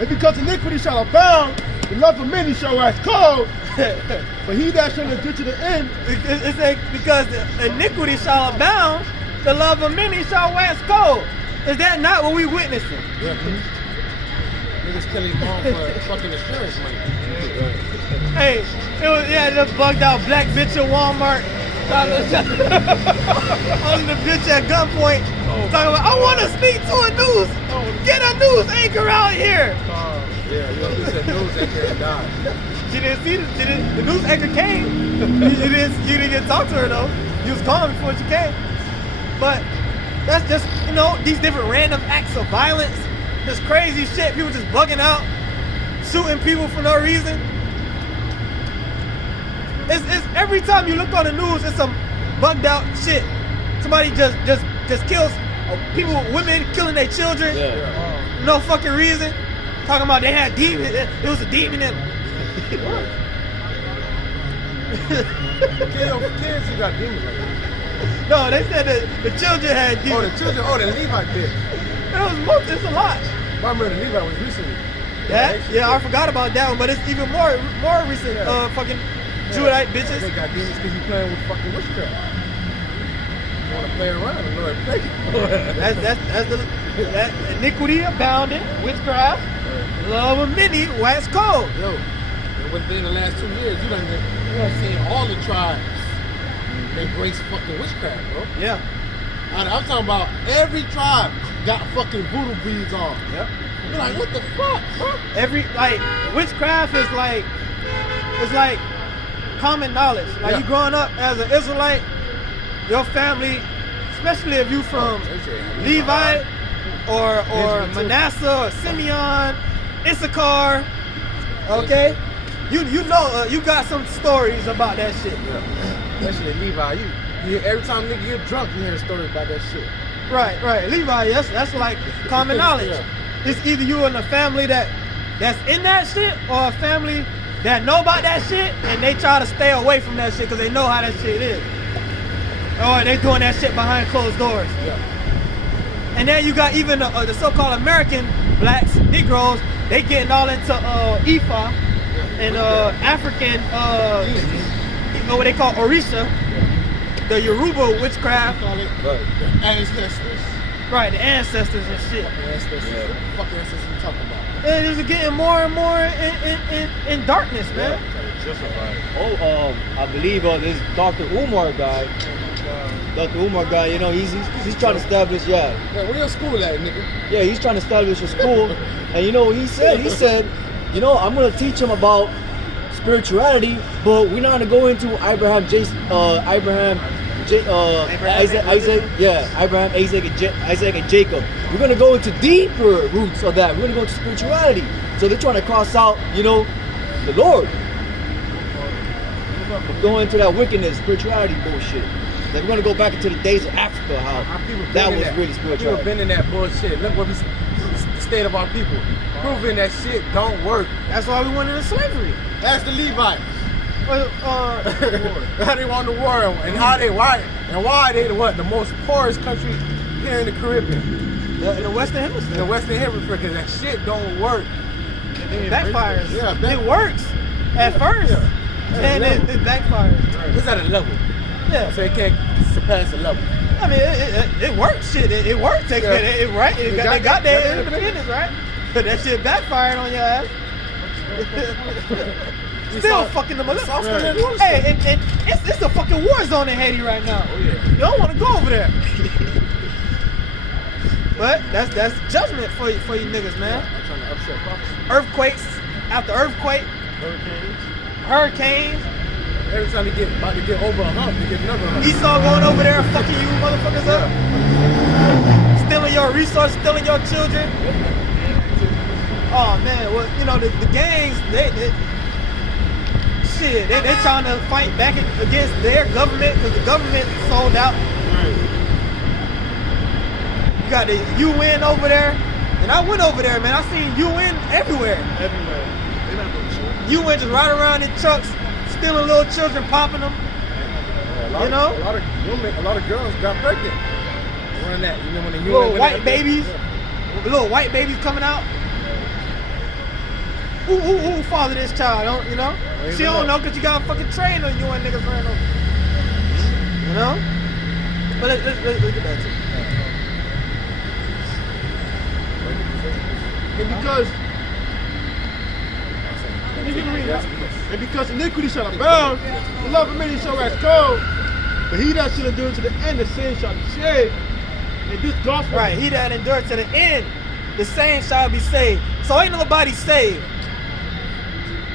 And because iniquity shall abound, the love of many shall wax cold. But he that shall endure to the end, It's like, because iniquity shall abound, the love of many shall wax cold. Is that not what we witnessing? niggas killing mom for fucking insurance money. Hey, it was this bugged out black bitch at Walmart. Holding the bitch at gunpoint. Talking about, I want to speak to a news. Get a news anchor out here. Yeah, you said news anchor died. She didn't see the news anchor came. You didn't get to talk to her though. You was calling before she came. But that's just, these different random acts of violence. This crazy shit. People just bugging out, shooting people for no reason. It's every time you look on the news, it's some bugged out shit. Somebody just kills people, women killing their children. Yeah. No fucking reason. Talking about they had demons. It was a demon in them. Kids, you got demons. No, they said that the children had Oh, demons. the children. Oh, the Levite did. It's a lot. I remember the Levite was recently. Yeah, I forgot about that one, but it's even more recent. Yeah. Fucking Judite They bitches. got demons because you playing with fucking witchcraft. You want to play around and Lord play. That iniquity abounded, witchcraft, love of many, wax cold. Yo, and within the last 2 years, you done seen all the tribes embrace fucking witchcraft, bro. Yeah. I'm talking about every tribe got fucking voodoo beads on. Yep. You're like, what the fuck, bro? Witchcraft is like common knowledge. Like Yeah. you growing up as an Israelite, your family, especially if you from Levi or Benjamin too. Manasseh or Simeon, Issachar, okay? You know you got some stories about that shit. Especially Levi. You every time nigga get drunk, you hear a story about that shit. Right. Levi, that's like common knowledge. Yeah. It's either you in a family that's in that shit or a family that know about that shit and they try to stay away from that shit because they know how that shit is. Or they doing that shit behind closed doors. Yeah. And then you got even the so-called American blacks, Negroes, they getting all into Ifa and African, what they call Orisha, the Yoruba witchcraft. Call it the ancestors. Right, the ancestors and shit. Fuck the ancestors you talking about? And it's getting more and more in darkness, man. I believe this Dr. Umar guy. Dr. Umar guy, you know, he's trying to establish, Yeah, where your school at, nigga? Yeah, he's trying to establish a school. And you know what he said? He said, you know, I'm gonna teach him about spirituality, but we're not gonna go into Abraham, Isaac, and Jacob. We're gonna go into deeper roots of that. We're gonna go into spirituality. So they're trying to cross out, you know, the Lord. Going into that wickedness, spirituality bullshit. Then we're gonna go back into the days of Africa, how that was really spiritual. People been in that bullshit. Look what the state of our people. Proving that shit don't work. That's why we went into slavery. Ask the Levites. Well, How they won the war and why they the most poorest country here in the Caribbean. in the Western Hemisphere. In the Western Hemisphere, because that shit don't work. It backfires. Yeah, it works at first, and it backfires. It's at a level. Yeah. So it can't surpass the level. I mean, it works. Shit, it works. They got their independence, right? But that shit backfired on your ass. Still fucking them up. Hey, it's a fucking war zone in Haiti right now. Oh, yeah. You don't want to go over there. But that's judgment for you niggas, man. I'm trying to upset prophecy. Earthquakes after earthquake. Hurricanes. Every time they about to get over a hump, they get another hump. Esau going over there fucking you motherfuckers up. Stealing your resources, stealing your children. Oh man, well, you know, the gangs, they trying to fight back against their government because the government sold out. You got the UN over there, and I went over there, man. I seen UN everywhere. UN just riding around in trucks, stealing little children, popping them. A lot of girls got pregnant. Running that, you know, when the UN Little white babies, little white babies coming out. Who fathered this child? Don't you know? She don't know because you got fucking trained on UN niggas running over. You know? But let's get back to it. And because iniquity shall abound, the love of many shall wax cold. But he that shall endure to the end, the same shall be saved. And this gospel. Right, he that endured to the end, the same shall be saved. So ain't nobody saved.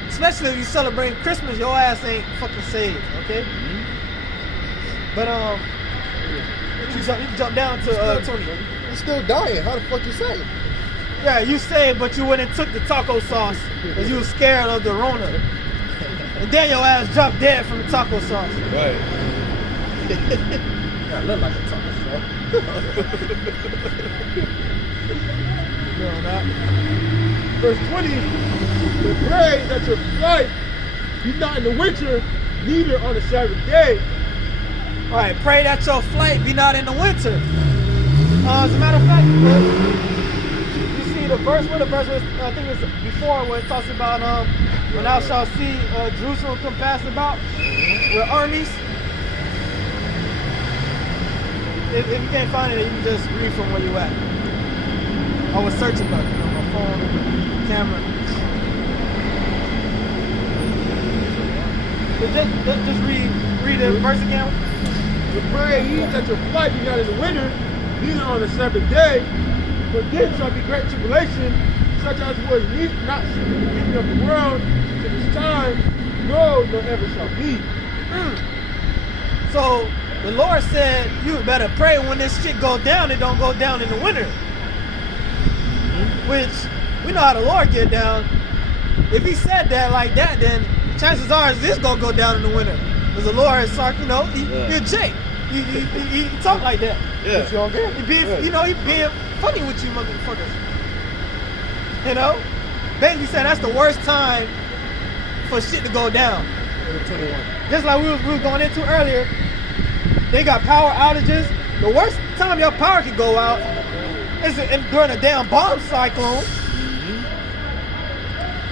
Especially if you celebrate Christmas, your ass ain't fucking saved, okay? But you jump down to 20. You're still dying. How the fuck you say? Yeah, you saved, but you went and took the taco sauce because you was scared of the Rona. And then your ass dropped dead from the taco sauce. Right. Yeah, look like a taco sauce. No, not. Verse 20, but pray that your flight be not in the winter, neither on the Sabbath day. All right, pray that your flight be not in the winter. As a matter of fact, you see the verse, where the verse was, I think it's before, where it talks about when thou shalt see Jerusalem compassed about with armies. If you can't find it, you can just read from where you at. I was searching about it on my phone, camera. But just read the verse again. But pray ye that your flight be not in the winter, neither on the Sabbath day, for then shall be great tribulation, such as was not seen in the beginning of the world to this time, no, nor ever shall be. So the Lord said, you better pray when this shit go down, it don't go down in the winter. Which, we know how the Lord get down. If he said that like that, then chances are this gonna go down in the winter. Because the Lord is, you know, he a Jake. He talk like that. Yeah. He being, you know, he being funny with you motherfuckers. You know? Basically said that's the worst time for shit to go down. Just like we was going into earlier, they got power outages. The worst time your power can go out is during a damn bomb cyclone.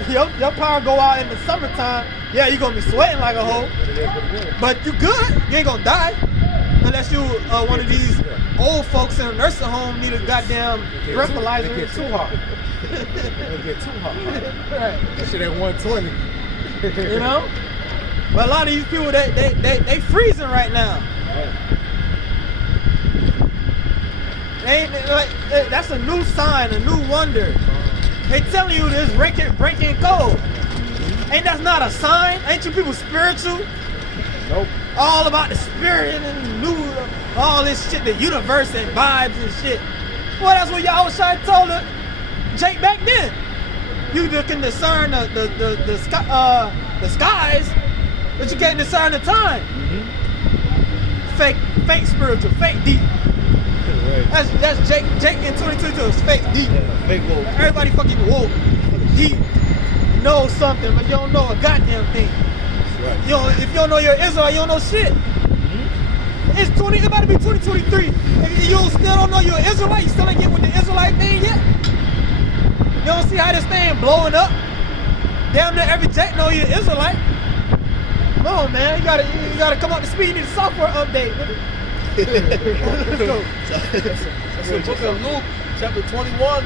Your power go out in the summertime. Yeah, you're gonna be sweating like a hoe, but you good. You ain't gonna die unless you one of these old folks in a nursing home need a goddamn breathalyzer. They get too hard. They get too hard. Right. That shit at 120. You know? But a lot of these people, they freezing right now. That's a new sign, a new wonder. They telling you this breaking cold. Ain't that not a sign? Ain't you people spiritual? Nope. All about the spirit and new, all this shit, the universe and vibes and shit. Well, that's what y'all was trying to tell Jake back then. You can discern the skies, but you can't discern the time. Fake spiritual, fake deep. That's Jake in 2022 is fake deep. Yeah, fake woke. Everybody fucking woke, deep, know something, but you don't know a goddamn thing. Right. You know, if you don't know you're Israel, you don't know shit. It's about to be 2023. If you still don't know you're an Israelite, you still ain't get with the Israelite thing yet. You don't see how this thing blowing up. Damn near every Jake know you're an Israelite. Come on, man, you gotta come up to speed. You need a software update. Let's go. That's the book of Luke, chapter 21.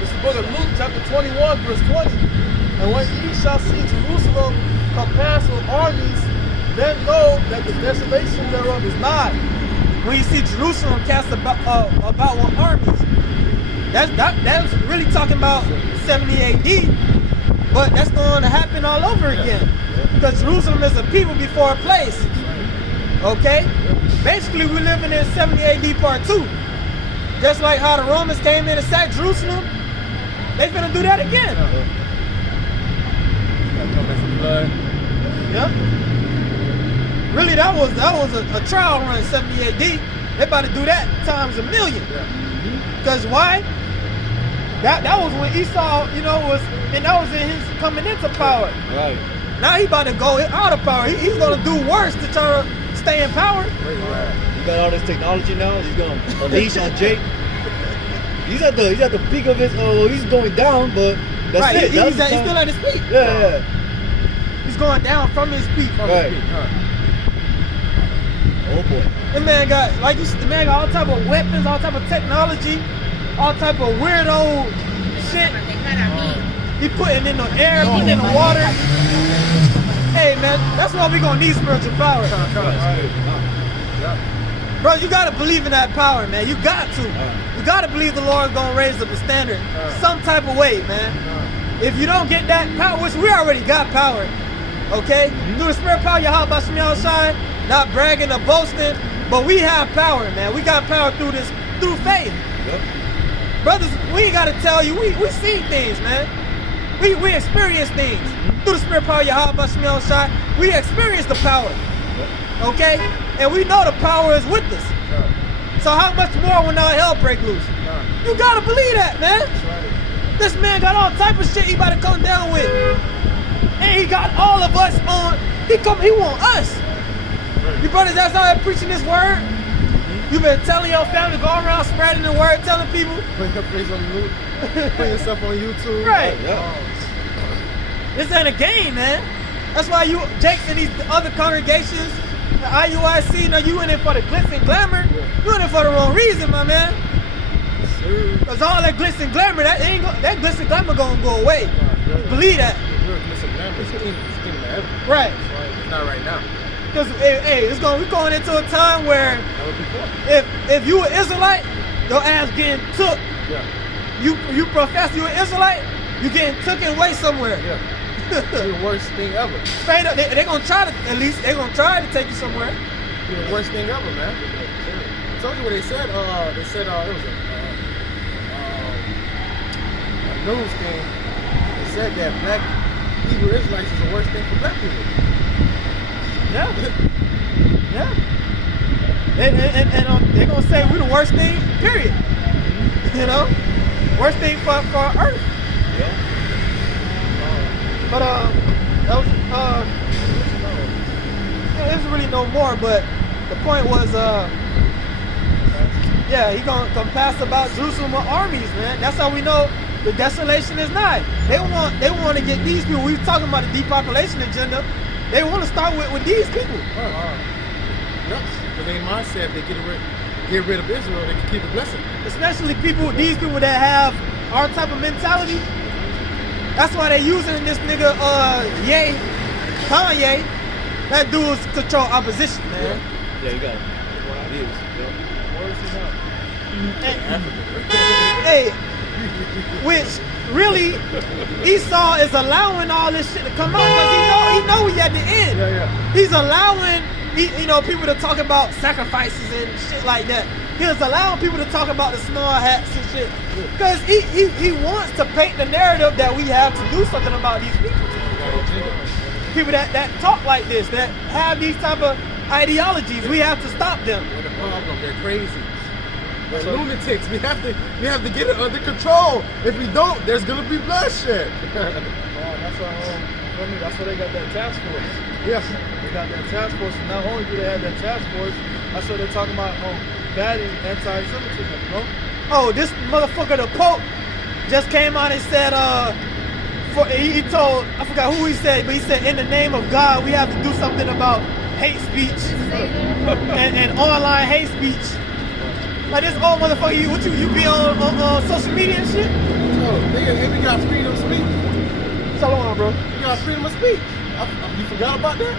This is the book of Luke, chapter 21, verse 20. And when ye shall see Jerusalem compassed with armies, then know that the desolation thereof is nigh. When you see Jerusalem cast about with armies, that's really talking about 70 AD, but that's going to happen all over again. Because Jerusalem is a people before a place. Okay? Basically, we're living in 70 AD part 2. Just like how the Romans came in and sacked Jerusalem, they finna do that again. Yeah. Really, that was a trial run, 70 AD. They about to do that times a million. Because why? That was when Esau, and that was in his coming into power. Right. Now he about to go out of power. He's gonna do worse to try to stay in power. You got all this technology now. He's gonna unleash on Jake. He's at the peak of his. He's going down, but that's Right, it. he's still at his peak. Yeah. He's going down from his peak. Right. Oh boy. The man got all type of weapons, all type of technology, all type of weirdo shit. He putting in the air, putting in the water. Hey man, that's why we gonna need spiritual power. Bro, you gotta believe in that power, man. You got to. You gotta believe the Lord's gonna raise up the standard some type of way, man. If you don't get that power, which we already got power, okay? Through the spirit power, Yahweh Shemiel Shai, not bragging or boasting, but we have power, man. We got power through faith. Yep. Brothers, we ain't gotta tell you, we see things, man. We experience things. Through the spirit power, Yahweh Shemiel Shai, we experience the power. Okay? And we know the power is with us. So how much more when our hell break loose? You gotta believe that, man. This man got all type of shit he about to come down with. And he got all of us on, he want us. You brothers that's out here preaching this word. You've been telling your family, go around spreading the word, telling people. Put your face on YouTube. Put yourself on YouTube. Right. Yeah. This ain't a game, man. That's why Jake and these other congregations, the IUIC, you in it for the glitz and glamour. You in it for the wrong reason, my man. Cause all that glitz and glamour, that glitz and glamour gonna go away. Believe that. Right. It's not right now. Cause we're going into a time where if you an Israelite, your ass getting took. Yeah. You profess you an Israelite, you getting took away somewhere. Yeah. It's the worst thing ever. Straight up, they gonna try to take you somewhere. It's the worst thing ever, man. I told you what they said. They said it was a news thing. They said that black Hebrew Israelites is the worst thing for black people. Yeah. Yeah. And they're gonna say we're the worst thing, period. You know? Worst thing for Earth. Yeah. But that was there's really no more, but the point was he gonna compass about Jerusalem with armies, man. That's how we know The desolation is nigh. They want to get these people. We were talking about the depopulation agenda. They want to start with these people. Yep. Because they mindset, they get rid of Israel, they can keep a blessing. Especially these people that have our type of mentality. That's why they using this nigga Kanye. That dude's control opposition, man. Yeah, you got it. Hey, which really Esau is allowing all this shit to come out because he know we at the end. Yeah. He's allowing people to talk about sacrifices and shit like that. He's allowing people to talk about the small hats and shit because he wants to paint the narrative that we have to do something about these people. People that talk like this, that have these type of ideologies, we have to stop them. They're the problem. They're crazy. They're lunatics. We have to get it under control. If we don't, there's gonna be bloodshed. That's why they got that task force. Yes. They got that task force, and not only do they have that task force, that's what they're talking about batting anti-Semitism, no? Oh, this motherfucker, the Pope, just came out and said, he told, I forgot who he said, but he said, in the name of God, we have to do something about hate speech and online hate speech. Like this old motherfucker, you be on social media and shit? Oh, nigga, we got freedom of speech. What's going on, bro? We got freedom of speech. You forgot about that?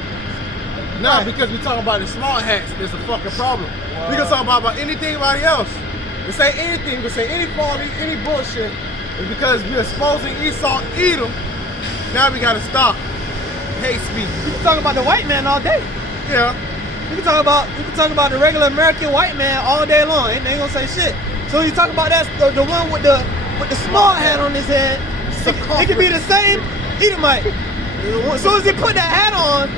Nah, because we talking about the small hats, there's a fucking problem. We can talk about anybody else. We say anything, we say any folly, any bullshit. It's because we're exposing Esau, Edom. Now we gotta stop hate speech. You can talk about the white man all day. Yeah. You can talk about the regular American white man all day long. They ain't gonna say shit. So you talk about that the one with the small hat on his head. It could be the same Edomite. As soon as he put that hat on,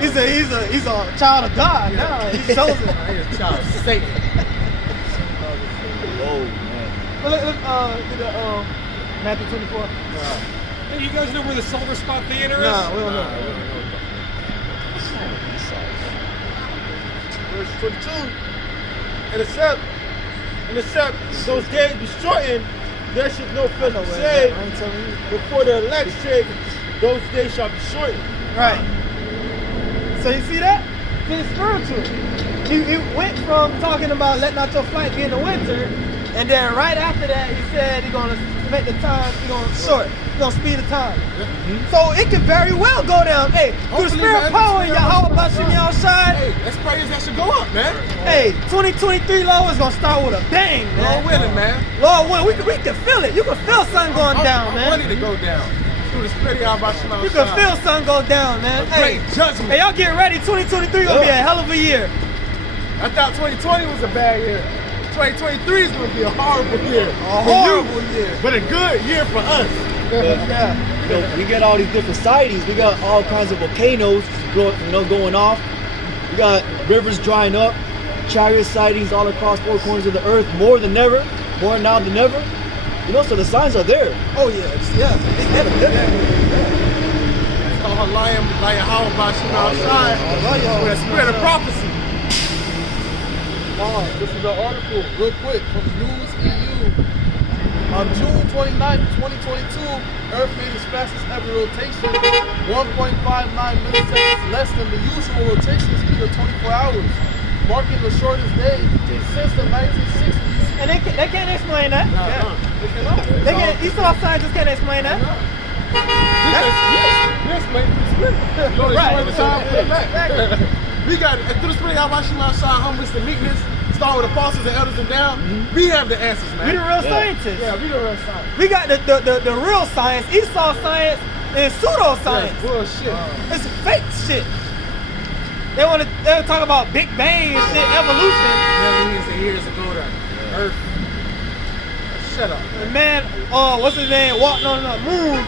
he's a child of God now. He's chosen. He's a child of Satan. Oh, man. Look, get the Matthew 24. Hey, you guys know where the Silver Spot Theater is? Nah, we don't know. Verse 22. And except those days be shortened, there should no further say. Before the elect say, those days shall be shortened. Right. So you see that? It's spiritual. He went from talking about letting out your flight be in the winter, and then right after that he said he's gonna make the time, he's gonna speed the time. So it could very well go down. Hey, through the spirit power in Yahweh Bashim Yahushai. Hey, let's pray that should go up, man. Hey, 2023 Lord is gonna start with a bang, man. Lord willing, man. Lord willing, we can feel it. You can feel something going down, I'm man. ready to go down. Through the spirit of Yahweh. You can feel something go down, man. Hey, judgment. Hey, y'all get ready. 2023 gonna be a hell of a year. I thought 2020 was a bad year. 2023 is going to be a horrible year. A horrible year. But a good year for us. Yeah. We got all these different sightings. We got all kinds of volcanoes going off. We got rivers drying up, chariot sightings all across four corners of the earth, more now than ever. So the signs are there. Oh yeah, it's definitely. It's called Lion How about you outside with a spirit of prophecy. This is an article, real quick, from News EU. On June 29th, 2022, Earth made its fastest ever rotation, 1.59 milliseconds less than the usual rotation speed of 24 hours, marking the shortest day since the 1960s. And they can't explain that. They can't. Esau scientists can't explain that. Right. We got through the spirit of Yahweh, humbleness and meekness. Start with apostles and elders and down. We have the answers, man. We the real scientists. Yeah, we the real science. We got the real science, Esau science, and pseudoscience. That's bullshit. It's fake shit. They talk about Big Bang and shit, evolution. Never years and years ago to Earth. Shut up. The man, what's his name, walking on the moon.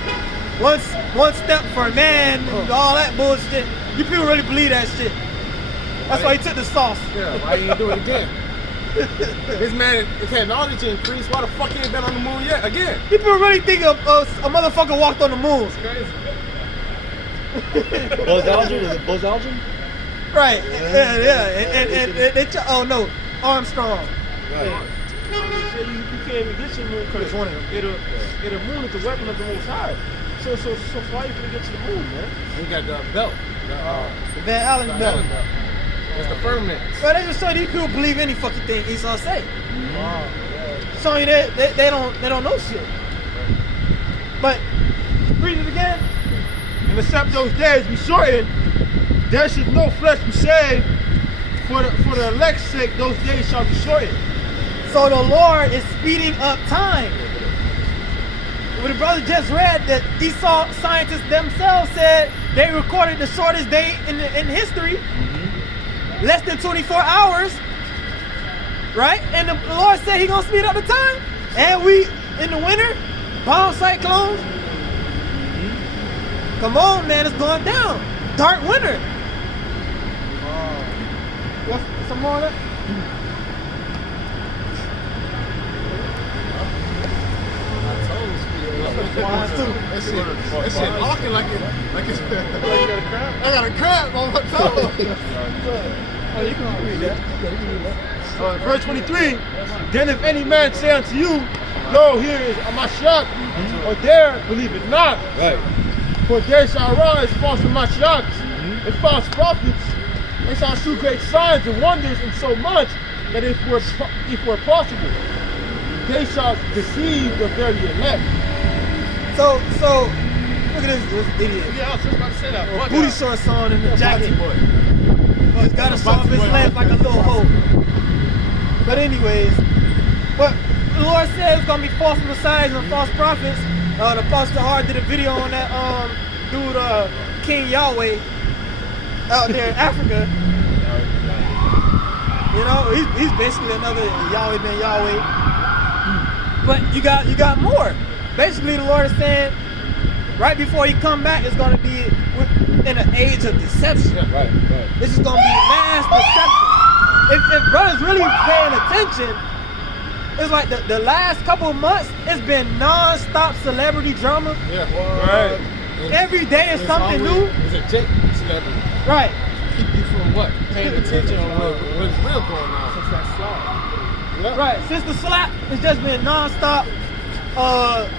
One step for a man, and all that bullshit. You people really believe that shit. That's why he took the sauce. Yeah, why he ain't doing it again? This man, his technology increased. Why the fuck he ain't been on the moon yet? Again. People really think a motherfucker walked on the moon. It's crazy. Buzz Aldrin? Is it Buzz Aldrin? Right. Yeah. And oh no, Armstrong. Right. You can't even get to the moon because Which one of them? the moon is the weapon of the Most High. So why you finna get to the moon, man? We got the belt. The Van Allen belt. It's the firmament. But they just show these people believe any fucking thing Esau say. Showing you that they don't know shit. But read it again. And except those days be shortened, there should no flesh be saved. For the elect's sake, those days shall be shortened. So the Lord is speeding up time. What the brother just read, that Esau scientists themselves said they recorded the shortest day in history, less than 24 hours, right? And the Lord said He gonna speed up the time. And we in the winter, bomb cyclones. Come on, man, it's going down. Dark winter. Some more of that? That shit walking like it's. I got a cramp on my toe. Oh, you can read that. Verse 23, then if any man say unto you, lo, here is Mashiach, or there, believe it not. Right. For there shall arise false Mashiachs and false prophets. They shall shew great signs and wonders, and so much that if were possible, they shall deceive the very elect. So look at this idiot. Yeah, I was just about to say that. What Booty now? shorts on and the jacket. Oh, it's got a show off his leg like a little hoe. But anyways, but the Lord says it's gonna be false messiahs and false prophets. The Pastor Hard did a video on that dude King Yahweh out there in Africa. You know, he's basically another Yahweh ben Yahweh. But you got more. Basically, the Lord is saying, right before He come back, it's going to be in an age of deception. Right. This is going to be mass deception. If brothers really paying attention, it's like the last couple of months, it's been non-stop celebrity drama. Yeah. Right. Every day is something new. It's a Jake celebrity. Right. Keep you from what? Paying attention on what's real going on. Yeah. Right. Since the slap, it's just been non-stop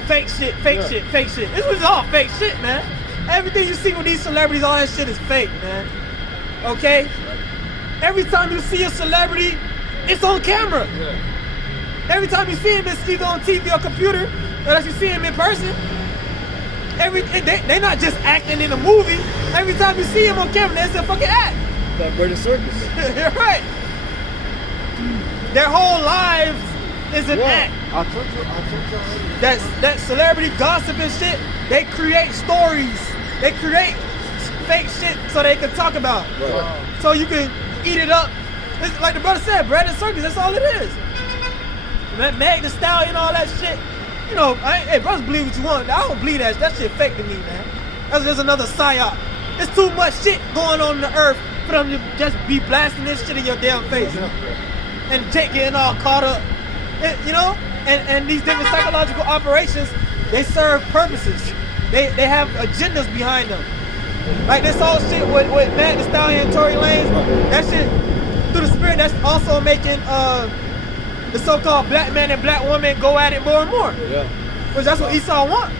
fake shit. This was all fake shit, man. Everything you see with these celebrities, all that shit is fake, man. Okay? Every time you see a celebrity, it's on camera. Yeah. Every time you see him, it's either on TV or computer, unless you see him in person. They're not just acting in a movie. Every time you see him on camera, it's a fucking act. That British circus. You're right. Their whole lives is an act. I told you already. That celebrity gossip and shit, they create stories. They create fake shit so they can talk about. Right. So you can eat it up. It's like the brother said, bread and circus, that's all it is. Meg the Stallion, all that shit. You know, hey, brothers believe what you want. I don't believe that. That shit fake to me, man. That's just another psyop. There's too much shit going on the earth for them to just be blasting this shit in your damn face. And getting all caught up. You know? And these different psychological operations, they serve purposes. They have agendas behind them. Like this whole shit with Meg the Stallion and Tory Lanez, that shit, through the spirit, that's also making the so-called black man and black woman go at it more and more. Yeah. Because that's what Esau wants.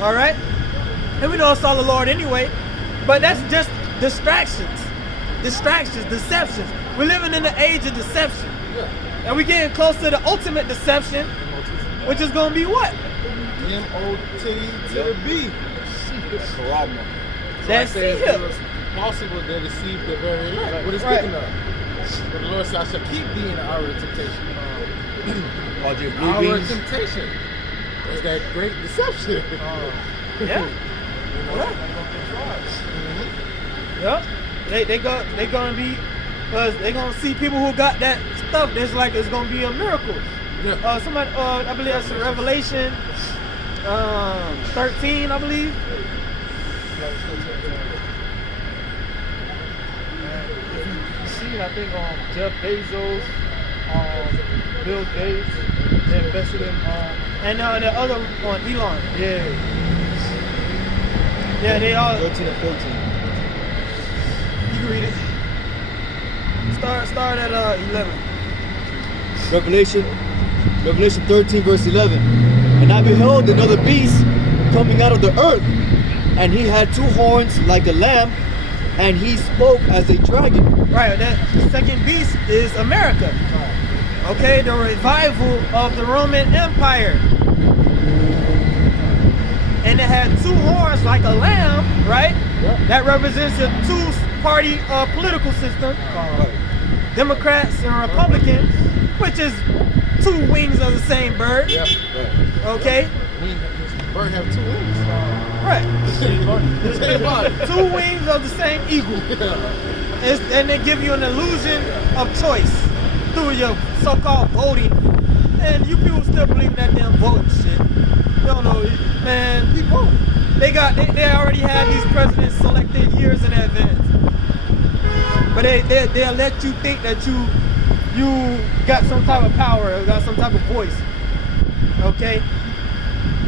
All right? And we know it's all the Lord anyway. But that's just distractions. Deceptions. We're living in the age of deception. And we're getting close to the ultimate deception, which is going to be what? M-O-T to the B. That's it was possible to deceive the very elect. What is speaking of? But the Lord said, I shall keep thee in the hour of temptation. All your blue Hour of beans. temptation. That's that great deception. Yeah. Yeah. They gonna be, because they gonna see people who got that stuff. It's like it's gonna be a miracle. Yeah. Somebody, I believe that's in Revelation 13, I believe. You see, I think Jeff Bezos, Bill Gates, they invested in And the other one, Elon. yeah. Yeah, they all. 13 and 14. You can read it. Start at 11. Revelation Revelation 13 verse 11. And I beheld another beast coming out of the earth, and he had 2 horns like a lamb, and he spoke as a dragon. Right, that second beast is America. Okay, the revival of the Roman Empire. And it had 2 horns like a lamb, right? That represents a 2-party political system. Democrats and Republicans, which is 2 wings of the same bird. Okay? Bird have 2 wings. Right. Same body. 2 wings of the same eagle. And they give you an illusion of choice through your so-called voting. And you people still believe in that damn voting shit. You don't know, man. People, they already had these presidents selected years in advance. But they'll let you think that you got some type of power or got some type of voice. Okay?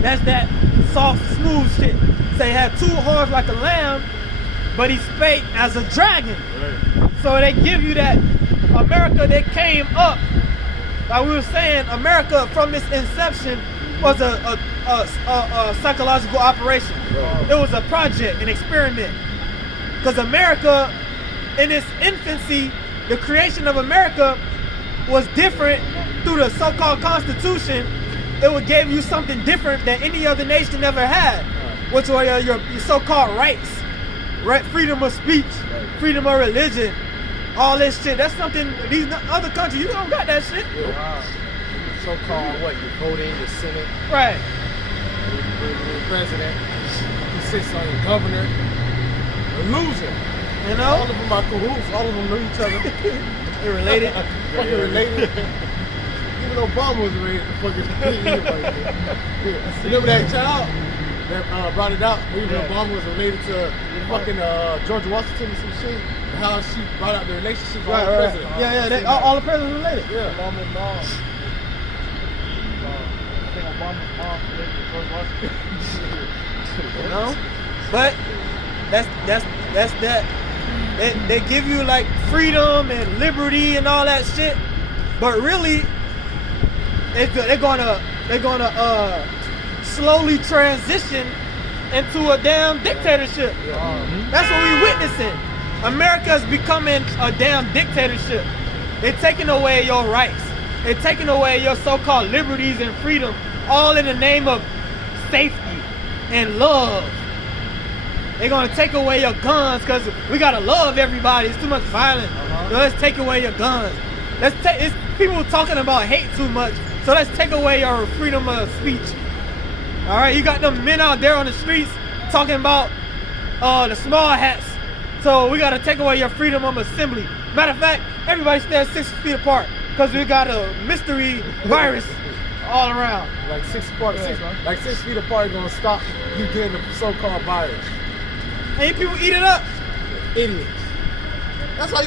That's that soft, smooth shit. Say had 2 horns like a lamb, but he spake as a dragon. So they give you that America that came up. Like we were saying, America from its inception was a psychological operation. It was a project, an experiment. Because America, in its infancy, the creation of America was different through the so-called Constitution. It would give you something different than any other nation ever had, which were your so-called rights, right? Freedom of speech, freedom of religion, all this shit. That's something these other countries, you don't got that shit. So-called what? You vote in your Senate. Right. The president. He sits on the governor. Illusion. You All know? of them are cahoots. All of them know each other. They're related. Fucking related. Even Obama was related to fucking anybody. Remember that child that brought it out? Even Obama was related to fucking George Washington and some shit. And how she brought out the relationship with all the presidents. All the presidents related. Yeah. Obama's mom. I think Obama's mom related to George Washington. You know? But that's that. They give you like freedom and liberty and all that shit, but really they're gonna slowly transition into a damn dictatorship. That's what we're witnessing. America's becoming a damn dictatorship. They're taking away your rights. They're taking away your so-called liberties and freedom, all in the name of safety and love. They're gonna take away your guns because we gotta love everybody. It's too much violence. So let's take away your guns. It's people talking about hate too much. So let's take away your freedom of speech. All right, you got them men out there on the streets talking about the small hats. So we gotta take away your freedom of assembly. Matter of fact, everybody stands 6 feet apart because we got a mystery virus all around. Like 6 feet apart is gonna stop you getting the so-called virus. And you people eat it up. Idiots. That's why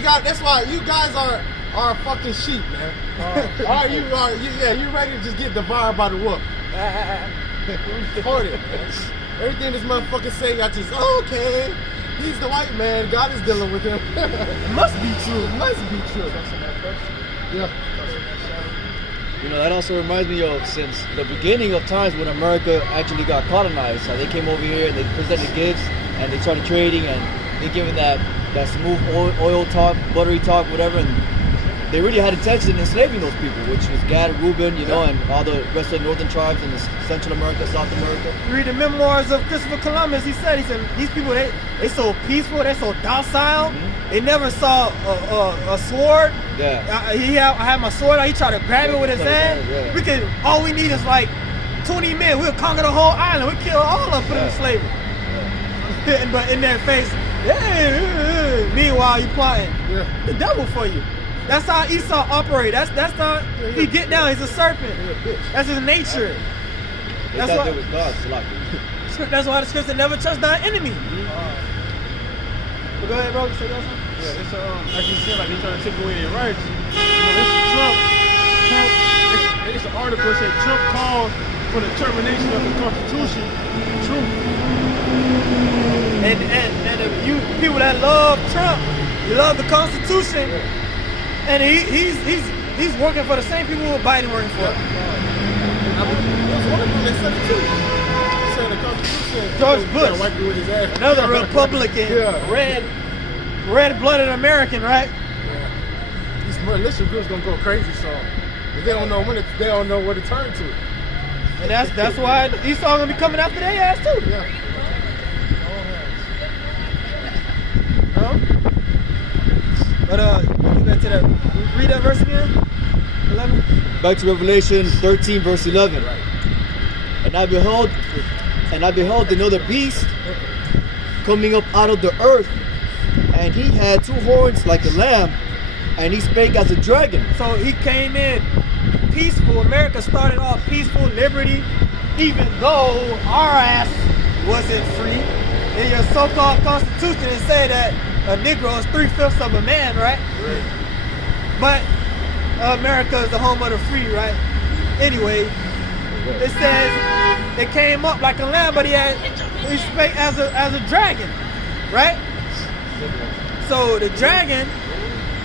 you guys are fucking sheep, man. You ready to just get devoured by the wolf. Support it, man. Everything this motherfucker say, I just okay. He's the white man. God is dealing with him. It must be true. It must be true. Yeah. You know, that also reminds me of since the beginning of times when America actually got colonized. So they came over here and they presented gifts and they started trading and they given that smooth oil talk, buttery talk, whatever. And they really had intention in enslaving those people, which was Gad, Reuben, you know, and all the rest of the northern tribes in Central America, South America. Read the memoirs of Christopher Columbus. He said these people they so peaceful, they're so docile. They never saw a sword. Yeah. I had my sword out. He tried to grab it with his hand. Yeah. All we need is like 20 men. We'll conquer the whole island. We'll kill all of them, put them in slavery. But in their face, meanwhile you plotting the devil for you. That's how Esau operate. That's how he get down. He's a serpent. That's his nature. They thought they was God, That's why the scripture never trust thy enemy. Go ahead, bro. You say that something? Yeah, it's like you said, like they trying to take away their rights. You know, this Trump. It's an article that said Trump called for the termination of the Constitution. True. And if you people that love Trump, you love the Constitution, and he's working for the same people who Biden working for. was one of them that said it too. He said the Constitution. George yeah, Bush. Wipe it with his ass. Another Republican, Yeah. red-blooded American, right? Yeah. These militia groups gonna go crazy, so but they don't know when they don't know where to turn to. And that's why Esau gonna be coming after their ass too. Yeah. Huh? But get back to that. Read that verse again. 11. Back to Revelation 13, verse 11. And I beheld another beast coming up out of the earth, and he had 2 horns like a lamb, and he spake as a dragon. So he came in peaceful. America started off peaceful, liberty, even though our ass wasn't free. In your so-called constitution, it said that a Negro is 3/5 of a man, right? But America is the home of the free, right? Anyway, it says it came up like a lamb, but he spake as a dragon, right? So the dragon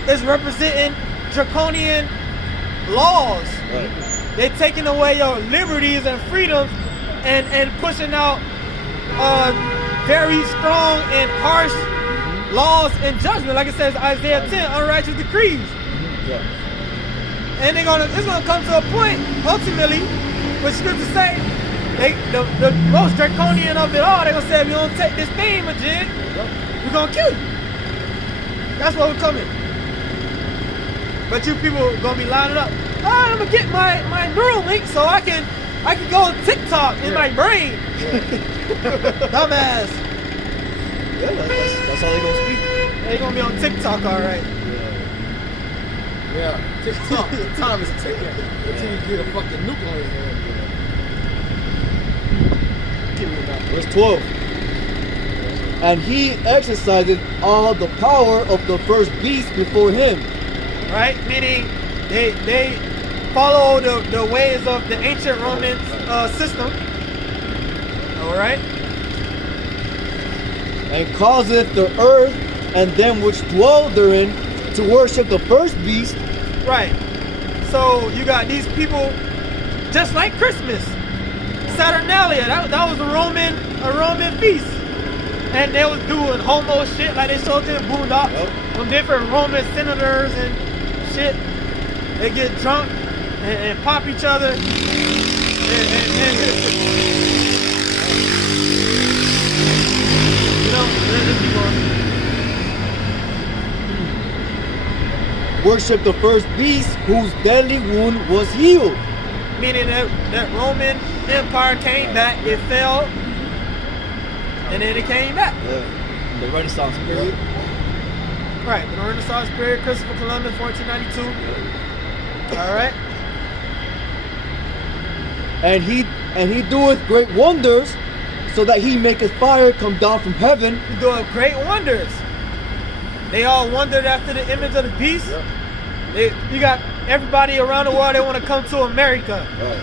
is representing draconian laws. Right. They're taking away your liberties and freedoms and pushing out very strong and harsh laws and judgment. Like it says Isaiah 10, unrighteous decrees. Yeah. And it's gonna come to a point, ultimately, what scriptures say, the most draconian of it all, they're gonna say, if you don't take this thing, Majid, we're gonna kill you. That's what we're coming. But you people gonna be lining up. I'm gonna get my neural link so I can go on TikTok in my brain. Dumbass. Yeah, that's how they gonna speak. They gonna be on TikTok, all right. Yeah. TikTok. The time is ticking until you get a fucking nuke on your head. Verse 12. And he exercised all the power of the first beast before him. Right? Meaning they follow the ways of the ancient Roman system. All right? And causeth the earth and them which dwell therein to worship the first beast. Right. So you got these people, just like Christmas, Saturnalia. That was a Roman feast, and they was doing homo shit like they showed in Boondocks. Yep. Some different Roman senators and shit. They get drunk and pop each other. And you know, let's keep going. Worship the first beast whose deadly wound was healed. Meaning that Roman Empire came back, it fell, and then it came back. Yeah. The Renaissance period. Right, the Renaissance period, Christopher Columbus, 1492. All right. And he doeth great wonders, so that he maketh fire come down from heaven. He's doing great wonders. They all wondered after the image of the beast. Yep. You got everybody around the world, they want to come to America. Right.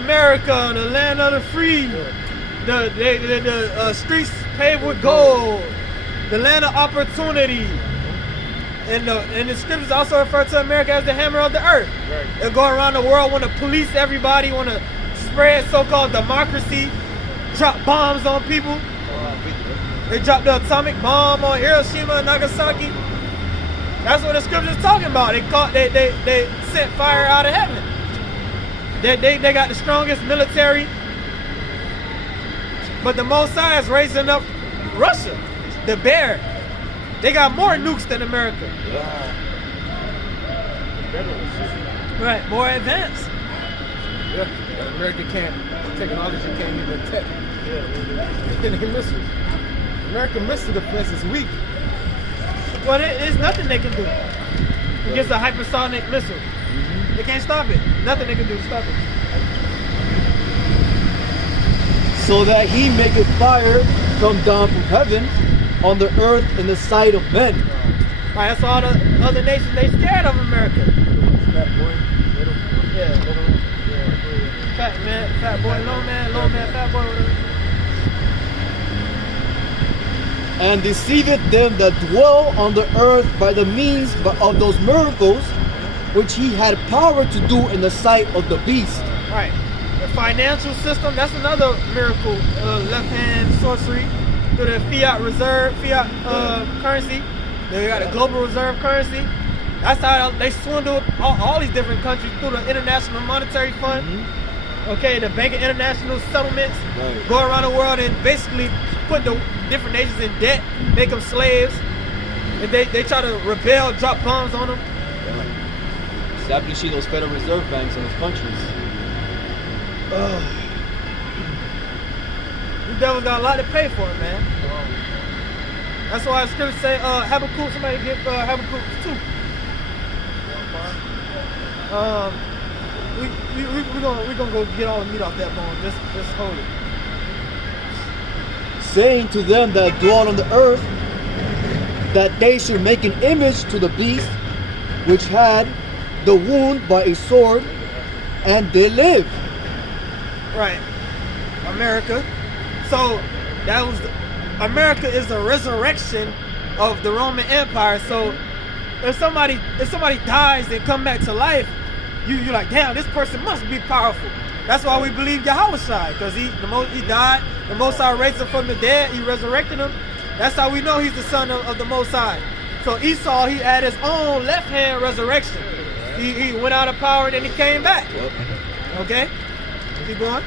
America, the land of the free. The streets paved with gold. The land of opportunity. And the scriptures also refer to America as the hammer of the earth. Right. They go around the world, want to police everybody, want to spread so-called democracy, drop bombs on people. They dropped the atomic bomb on Hiroshima and Nagasaki. That's what the scriptures talking about. They sent fire out of heaven. They got the strongest military. But the Most High is raising up Russia, the bear. They got more nukes than America. Right, more advanced. Yeah. America can't, technology can't even detect. They missiles. American missile defense is weak. Well, there's nothing they can do against a hypersonic missile. They can't stop it. Nothing they can do to stop it. So that he maketh fire come down from heaven on the earth in the sight of men. Right, that's all the other nations, they scared of America. Fat boy, little. Yeah. Fat boy, low man, fat boy, whatever. And deceiveth them that dwell on the earth by the means of those miracles which he had power to do in the sight of the beast. Right. financial system, that's another miracle. Left hand sorcery through the fiat currency. They got a global reserve currency. That's how they swindled all these different countries through the International Monetary Fund. Okay, the Bank of International Settlements. Right. Go around the world and basically put the different nations in debt, make them slaves. And they try to rebel, drop bombs on them. Establishing those Federal Reserve banks in those countries. The devil's got a lot to pay for it, man. That's why the scriptures say, Habakkuk, somebody get Habakkuk 2. We're gonna go get all the meat off that bone. Just hold it. Saying to them that dwell on the earth, that they should make an image to the beast, which had the wound by a sword, and they live. Right. America. So that was America is the resurrection of the Roman Empire. So if somebody dies and come back to life, you're like, damn, this person must be powerful. That's why we believe Yahushua, because he died, the Most High raised him from the dead, he resurrected him. That's how we know he's the son of the Most High. So Esau, he had his own left hand resurrection. He went out of power and then he came back. Okay? Keep going.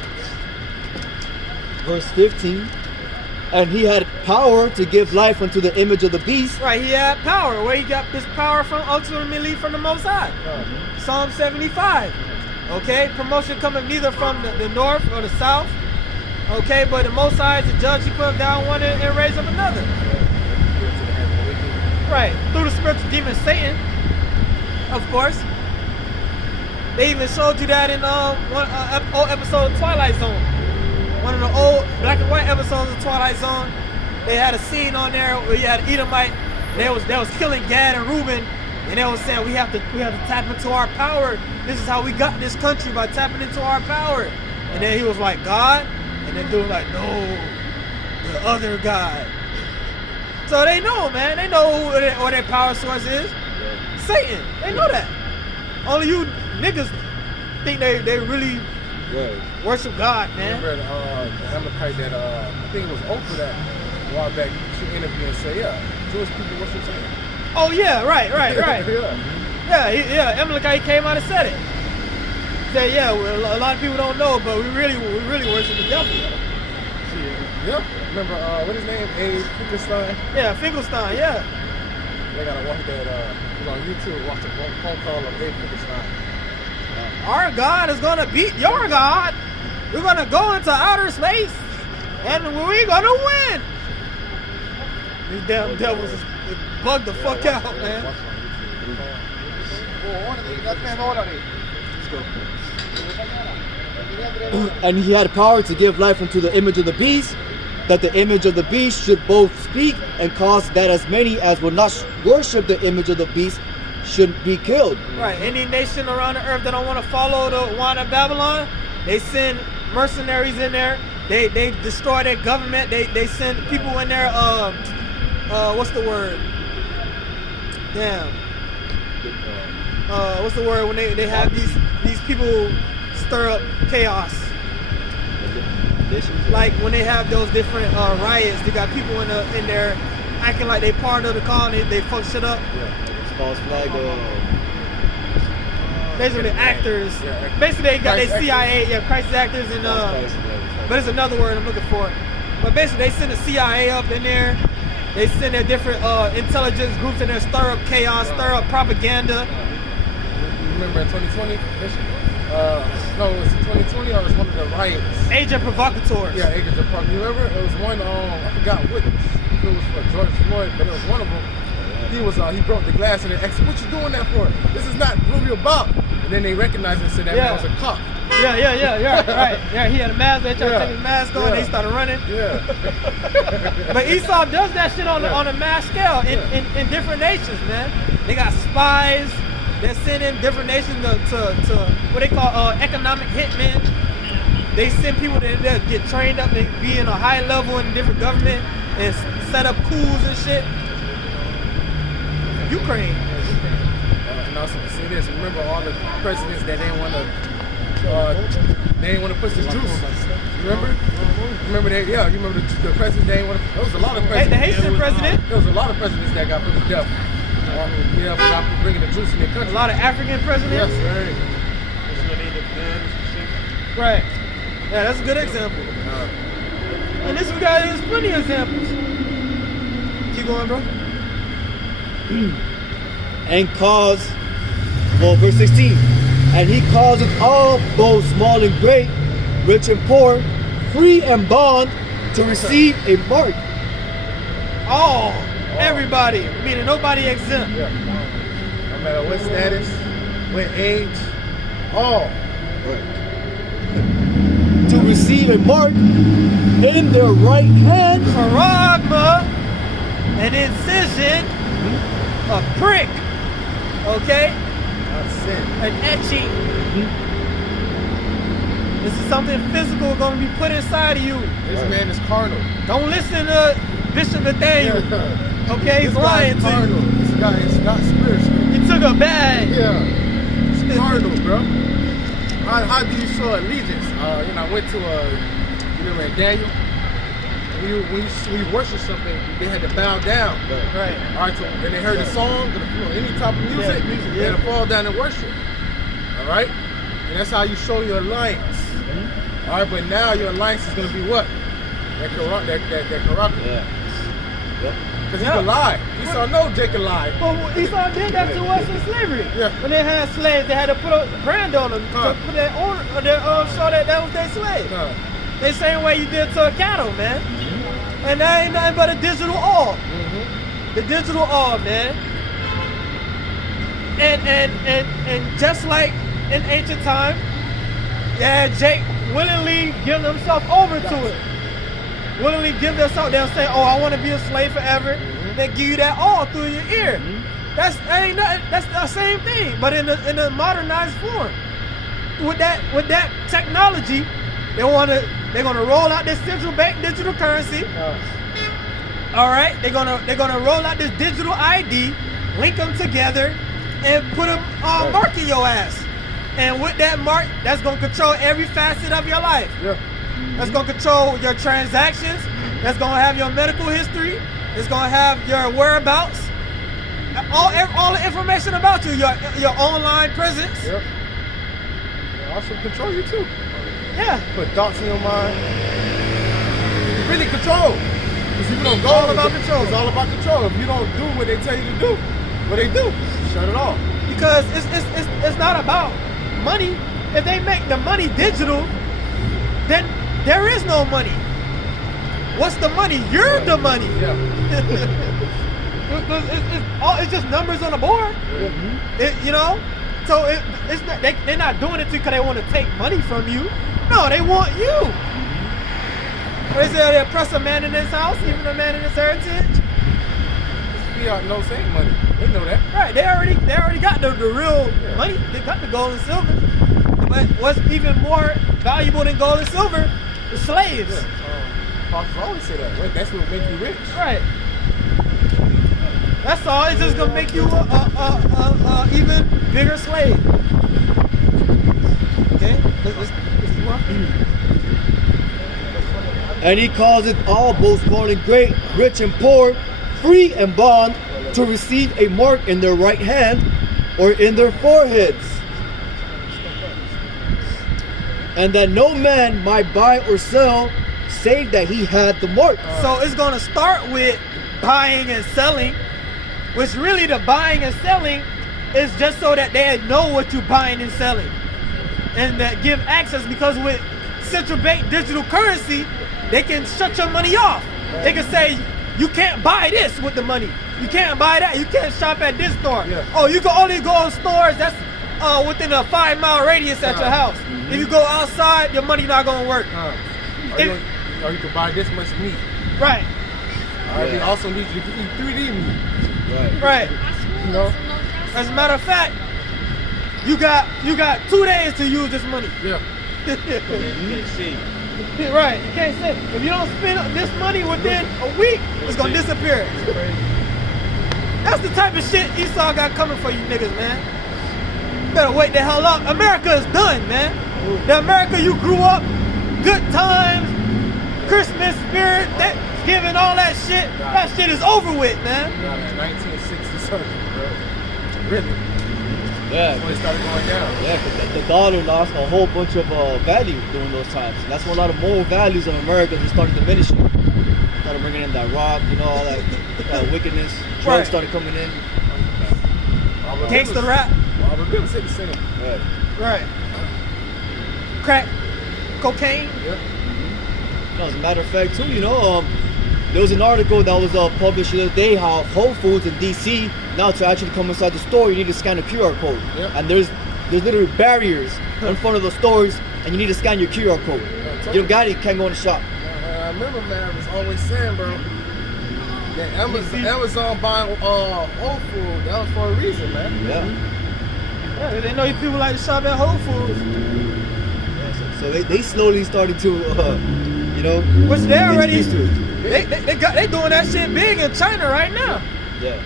Verse 15. And he had power to give life unto the image of the beast. Right, he had power. Where he got this power from? Ultimately from the Most High. Psalm 75. Okay, promotion coming neither from the north or the south. Okay, but the Most High is the judge. He put down one and raised up another. Right, through the spiritual demon Satan, of course. They even showed you that in one old episode of Twilight Zone. One of the old black and white episodes of Twilight Zone. They had a scene on there where you had Edomite. They was killing Gad and Reuben, and they was saying we have to tap into our power. This is how we got this country, by tapping into our power. And then he was like, God, and then dude was like, no, the other God. So they know, man. They know what their power source is. Satan. They know that. Only you niggas think they really worship God, man. Remember the Amalekite that I think it was Oprah that a while back she interviewed and said, yeah, Jewish people worship Satan. Oh yeah, right. Yeah. Amalekite came out and said it. Said, yeah, well, a lot of people don't know, but we really worship the devil. Yeah. Remember what his name? Abe Finkelstein. Yeah, Finkelstein. Yeah. They gotta watch that on YouTube. Watch the phone call of Abe Finkelstein. Our God is gonna beat your God. We're gonna go into outer space, and we're gonna win. These damn devils bug the fuck out, man. And he had power to give life unto the image of the beast, that the image of the beast should both speak and cause that as many as will not worship the image of the beast should be killed. Right. Any nation around the earth that don't want to follow the wine of Babylon, they send mercenaries in there. They destroy their government. They send people in there. What's the word? Damn. What's the word when they have these people stir up chaos? Like when they have those different riots, they got people in there acting like they part of the colony. They fuck shit up. False flag. Basically, actors. Basically, they got their CIA, crisis actors, and but it's another word I'm looking for. But basically, they send the CIA up in there. They send their different intelligence groups in there, stir up chaos, stir up propaganda. Remember in 2020? No, it was 2020 or it was one of the riots. Agent provocateurs. Yeah, agents of provocateurs. You remember? It was one. I forgot which. If it was for George Floyd, but it was one of them. He broke the glass and they asked, "What you doing that for? This is not Ruby Bob." And then they recognized and said that man was a cop. Yeah, right. Yeah, he had a mask. They tried to take his mask off. They started running. Yeah. But Esau does that shit on a mass scale in different nations, man. They got spies that send in different nations to what they call economic hitmen. They send people that get trained up and be in a high level in different government and set up coups and shit. Ukraine. And also to say this, remember all the presidents that didn't want to they didn't want to push the juice. Remember? Remember that? Yeah, you remember the president? They didn't want to. There was a lot of presidents. The Haitian president. There was a lot of presidents that got put to death. Yeah, for not bringing the juice in their country. A lot of African presidents. Yes, right. Right. Yeah, that's a good example. And this guy has plenty of examples. Keep going, bro. And cause, well, verse 16, and he causeth all, both small and great, rich and poor, free and bond, to receive a mark. All, everybody, meaning nobody exempt. Yeah. No matter what status, what age, all. To receive a mark in their right hand. Charagma, an incision, a prick, okay? Not sin. An etching. This is something physical going to be put inside of you. This man is carnal. Don't listen to Bishop Nathaniel. Okay, he's This guy lying is to carnal. you. This guy is not spiritual. He took a bag. Yeah. It's carnal, bro. How do you show allegiance? I went to in Daniel. When you worship something, they had to bow down. Right. All right, so when they heard the song, any type of music, they had to fall down and worship. All right? And that's how you show your alliance. All right, but now your alliance is going to be what? That corrupt. Yeah. Because he could lie. Esau know Jake could lie. Well, Esau did that to us in slavery. Yeah. When they had slaves, they had to put a brand on them to put their owner, show that was their slave. The same way you did to a cattle, man. And that ain't nothing but a digital all. The digital all, man. And just like in ancient times, yeah, Jake willingly give himself over to it. Willingly give themselves. They'll say, "Oh, I want to be a slave forever." They give you that all through your ear. That ain't nothing. That's the same thing, but in a modernized form. With that technology, they're gonna roll out this central bank digital currency. All right, they're gonna roll out this digital ID, link them together, and put a mark in your ass. And with that mark, that's gonna control every facet of your life. Yeah. That's gonna control your transactions. That's gonna have your medical history. It's gonna have your whereabouts. All the information about you, your online presence. Yep. They also control you too. Yeah. Put thoughts in your mind. Really control. Because if you don't go, All about control. It's all about control. If you don't do what they tell you to do, what they do, shut it off. Because it's not about money. If they make the money digital, then there is no money. What's the money? You're the money. Yeah. It's just numbers on the board. So it's not, they're not doing it because they want to take money from you. No, they want you. They say they oppress a man in his house, even a man in his heritage. Fiat no saying money. They know that. Right, they already got the real money. They got the gold and silver. But what's even more valuable than gold and silver is slaves. Yeah. Apostles always say that. Right? That's what makes you rich. Right. That's all. It's just gonna make you a even bigger slave. Okay. Let's move on. And he causeth all, both small and great, rich and poor, free and bond, to receive a mark in their right hand or in their foreheads, and that no man might buy or sell save that he had the mark. So it's gonna start with buying and selling, which really the buying and selling is just so that they know what you're buying and selling, and that give access, because with central bank digital currency, they can shut your money off. They can say, you can't buy this with the money. You can't buy that. You can't shop at this store. Yeah. Oh, you can only go in stores that's within a 5-mile radius at your house. If you go outside, your money not gonna work. Or you can buy this much meat. Right, All right. They also need you to eat 3D meat. right. You know? As a matter of fact, you got 2 days to use this money. Yeah. Right, you can't say. If you don't spend this money within a week, it's gonna disappear. That's the type of shit Esau got coming for you niggas, man. You better wake the hell up. America is done, man. The America you grew up, good times, Christmas spirit, Thanksgiving, all that shit. That shit is over with, man. Nah, that 1960 something, bro. Really? Yeah. That's when it started going down. Yeah, because the dollar lost a whole bunch of value during those times. And that's when a lot of moral values of America just started diminishing. Started bringing in that rob, all that wickedness. Drugs Right. started coming in. Gangsta rap. Robert Rivers hit the same. Right. Right. Crack, cocaine. As a matter of fact, too, there was an article that was published the other day how Whole Foods in DC, now to actually come inside the store, you need to scan a QR code. Yep. And there's literally barriers in front of the stores, and you need to scan your QR code. You don't got it, you can't go in the shop. I remember, man, I was always saying, bro, that Amazon buying Whole Foods, that was for a reason, man. Yeah. Yeah, they know you people like to shop at Whole Foods. So they slowly started to, Which they already, get used to it. they doing that shit big in China right now. Yeah.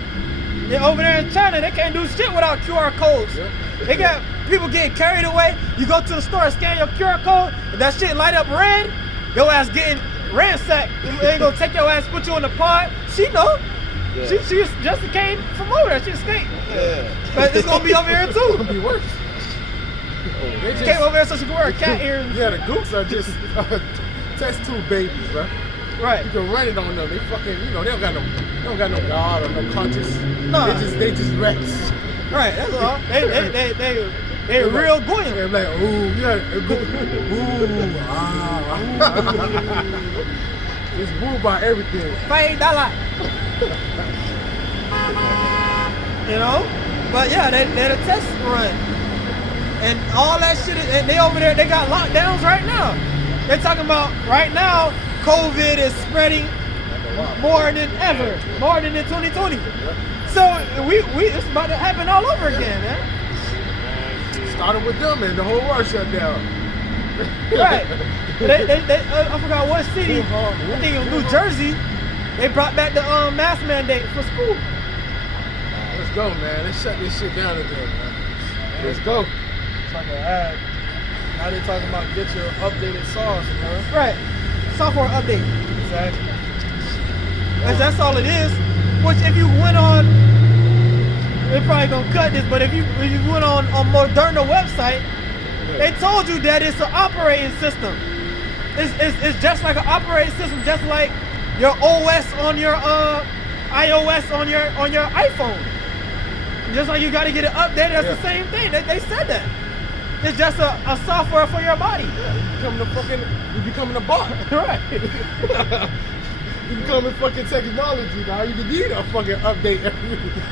They're over there in China, they can't do shit without QR codes. Yep. They got people getting carried away. You go to the store and scan your QR code, if that shit light up red, your ass getting ransacked. They ain't gonna take your ass, put you in the pod. She know. Yeah. She just came from over there. She escaped. Yeah. But it's gonna be over here It's gonna too. be worse. They She came over here so she could wear a cat ear. Yeah, the Gooks are just test tube babies, bro. Right. You can run it on them. They fucking, they don't got no God or no conscience. Nah. They just rats. Right, that's all. They real They're goyim. like, ooh, yeah, ooh, ah. It's woo by everything. $5. But yeah, they're the test run. And all that shit, and they over there, they got lockdowns right now. They're talking about right now, COVID is spreading more than ever, more than in 2020. So it's about to happen all over again, man. Started with them and the whole world shut down. Right. I forgot what city. I think it was New Jersey. They brought back the mask mandate for school. Let's go, man. Let's shut this shit down again, man. Let's go. It's like an ad. Now they're talking about get your updated sauce, man. Right. Software update. Exactly. That's all it is. Which if you went on, they're probably gonna cut this, but if you went on Moderna website, they told you that it's an operating system. It's just like an operating system, just like your OS on your iOS on your iPhone. Just like you got to get it updated, that's the same thing. They said that. It's just a software for your body. You becoming a bot. Right. You becoming fucking technology, dog. You need a fucking update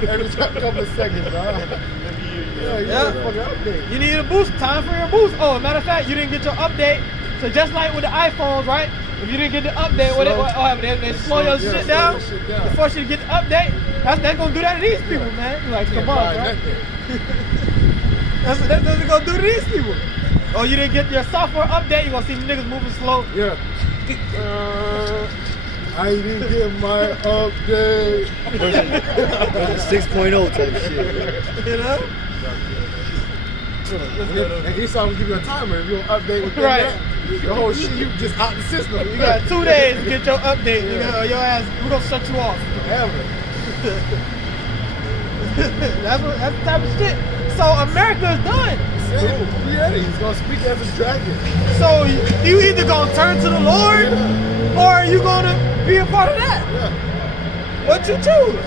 every couple of seconds, dog. Yeah, you need a fucking update. You need a boost. Time for your boost. Oh, matter of fact, you didn't get your update. So just like with the iPhones, right? If you didn't get the update, what happened? They slow your shit down. They force you to get the update. That's gonna do that to these people, man. You're like, come on, bro. That's what they're gonna do to these people. Oh, you didn't get your software update, you're gonna see niggas moving slow. Yeah. I didn't get my update. Version 6.0 type shit. You know? And each time we give you a timer, if you don't update with Right. that, the whole shit, you just out the system. You got 2 days to get your update. Your ass, we're gonna shut you off. Forever. That's the type of shit. So America is done. Yeah, he's gonna speak as a dragon. So you either gonna turn to the Lord or are you gonna be a part of that? Yeah. What you choose?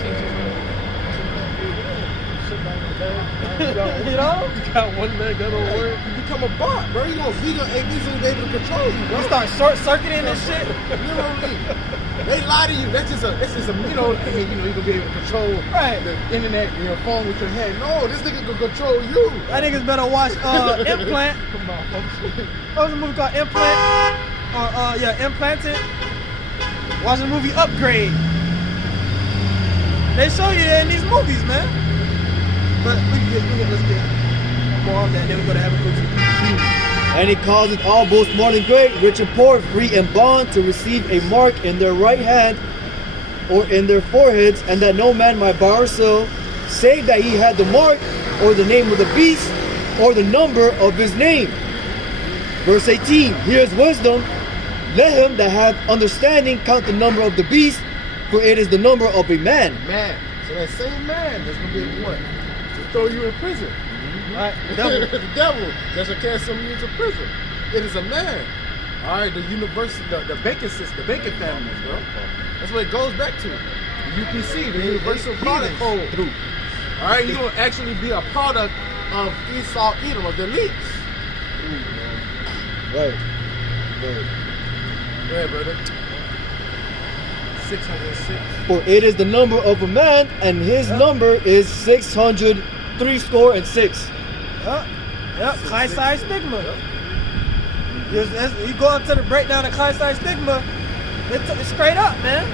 You know? Got one leg that don't work. You become a bot, bro. You gonna easily be able to control you, bro. You start short circuiting this shit. Literally. They lie to you. That's just a hey, you gonna be able to control Right. the internet and your phone with your hand. No, this nigga can control you. That niggas better watch Implant. What was a movie called Implant? Implanted. Watch the movie Upgrade. They show you that in these movies, man. But let's get more on that. Then we go to Habakkuk 2. And he calls it all both small and great, rich and poor, free and bond, to receive a mark in their right hand or in their foreheads, and that no man might buy or sell, save that he had the mark or the name of the beast or the number of his name. Verse 18, here's wisdom. Let him that hath understanding count the number of the beast, for it is the number of a man. Man. So that same man is going to be able to what? To throw you in prison. Right? The devil. The devil. That's what cast some of you into prison. It is a man. All right, the university, the Bacon system, the Bacon families, bro. That's what it goes back to. The UPC, the Universal Product Code. All right, you're going to actually be a product of Esau, Edom, of the elites. Right. Go ahead, brother. 606. For it is the number of a man, and his number is 666. Yep. Chi-Psi stigma. You go into the breakdown of Chi-Psi stigma, it's straight up, man.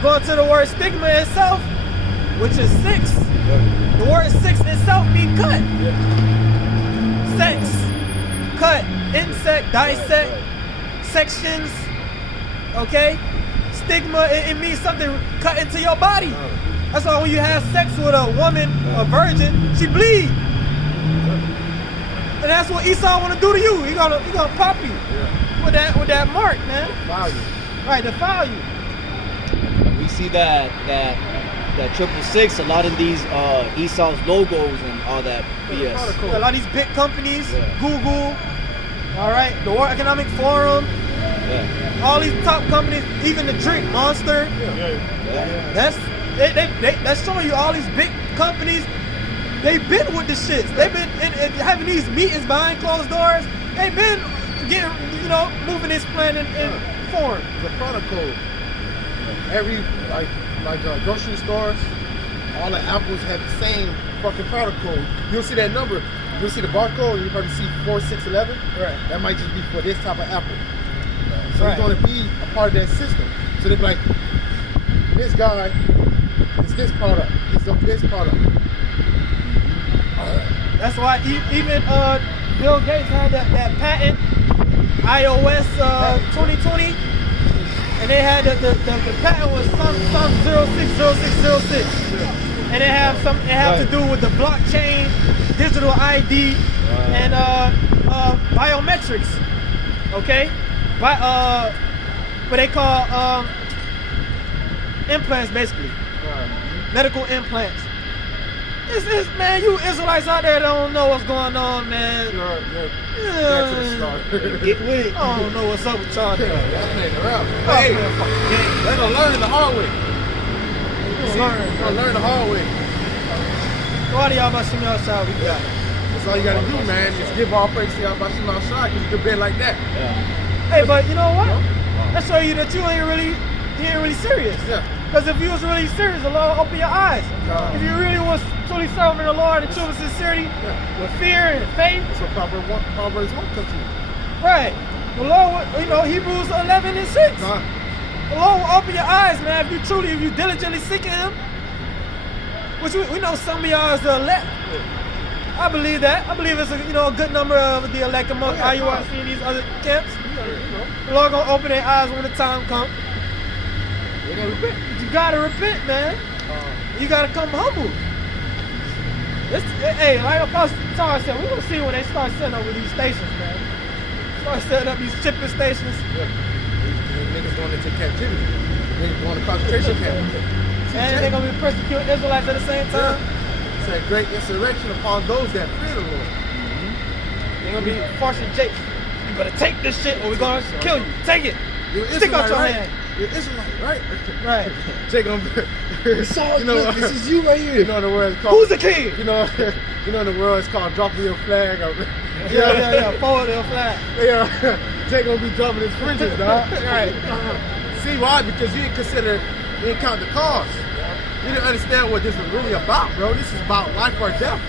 Go into the word stigma itself, which is 6. The word 6 itself means cut. Sex, cut, insect, dissect, sections. Okay? Stigma, it means something cut into your body. That's why when you have sex with a woman, a virgin, she bleeds. And that's what Esau want to do to you. He gonna pop you with that mark, man. Defile you. Right, defile you. We see that 666, a lot of these Esau's logos and all that BS. A lot of these big companies, Google, all right, the World Economic Forum, all these top companies, even the drink Monster. That's showing you all these big companies. They've been with the shits. They've been having these meetings behind closed doors. They've been getting, moving this plan in form. The product code. Every grocery stores, all the apples have the same fucking product code. You'll see that number. You'll see the barcode. You probably see 4611. Right. That might just be for this type of apple. So Right. you're going to be a part of that system. So they're like, this guy is this product. He's of this product. That's why even Bill Gates had that patent, iOS 2020, and they had the patent was some 060606, and it have to do with the blockchain, digital ID, and biometrics. Okay, what they call implants, basically, medical implants. Man, you Israelites out there that don't know what's going on, man. Back to the start. Get with it. I don't know what's up with y'all there. That's playing around. Hey, they're going to learn the hard way. They're going to learn the hard way. What do y'all about Shimon Shah we got? That's all you got to do, man. Just give all praise to y'all about Shimon Shah because you can bend like that. Hey, but you know what? That show you that you ain't really serious. Yeah. Because if you was really serious, the Lord will open your eyes. If you really was truly serving the Lord in true sincerity, with fear and faith. That's what Proverbs 1 comes to you. Right. The Lord, Hebrews 11 and 6. The Lord will open your eyes, man, if you diligently seeking Him. Which we know some of y'all is the elect. I believe that. I believe it's a good number of the elect among IUIC and these other camps. The Lord gonna open their eyes when the time comes. They gotta repent. You gotta repent, man. You gotta come humble. Hey, like Apostle Tar said, we're gonna see when they start setting up with these stations, man. Start setting up these shipping stations. Niggas going into captivity. Niggas going to concentration camp. And they're gonna be persecuting Israelites at the same time. It's a great insurrection upon those that fear the Lord. They're gonna be forcing Jake. You better take this shit or we're gonna kill you. Take it. You're Stick out your right? hand. You're Israelite, right? Right. Take them. This is you right here. You know the word is called. Who's the king? You know the word is called dropping your flag. Yeah. Forward your flag. Yeah. Jake gonna be dropping his fringes, dog. Right. See why? Because you didn't count the cost. You didn't understand what this is really about, bro. This is about life or death.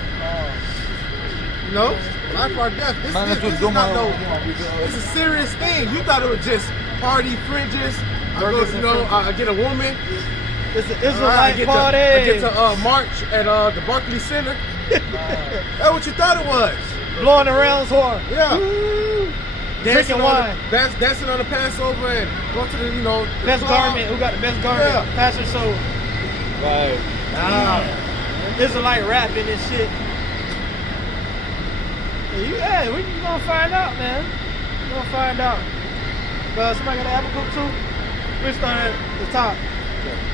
Life or death. This is not it's a serious thing. You thought it was just party fringes. I get a woman. It's an Israelite party. I get to march at the Barclays Center. That's what you thought it was. Blowing the rounds horn. Yeah. Drinking wine. Dancing on the Passover and going to the, best club. garment. Who got the best garment? Yeah. Fashion show. Right. Israelite rapping and shit. We gonna find out, man. gonna find out. But somebody got an Habakkuk too? We start at the top.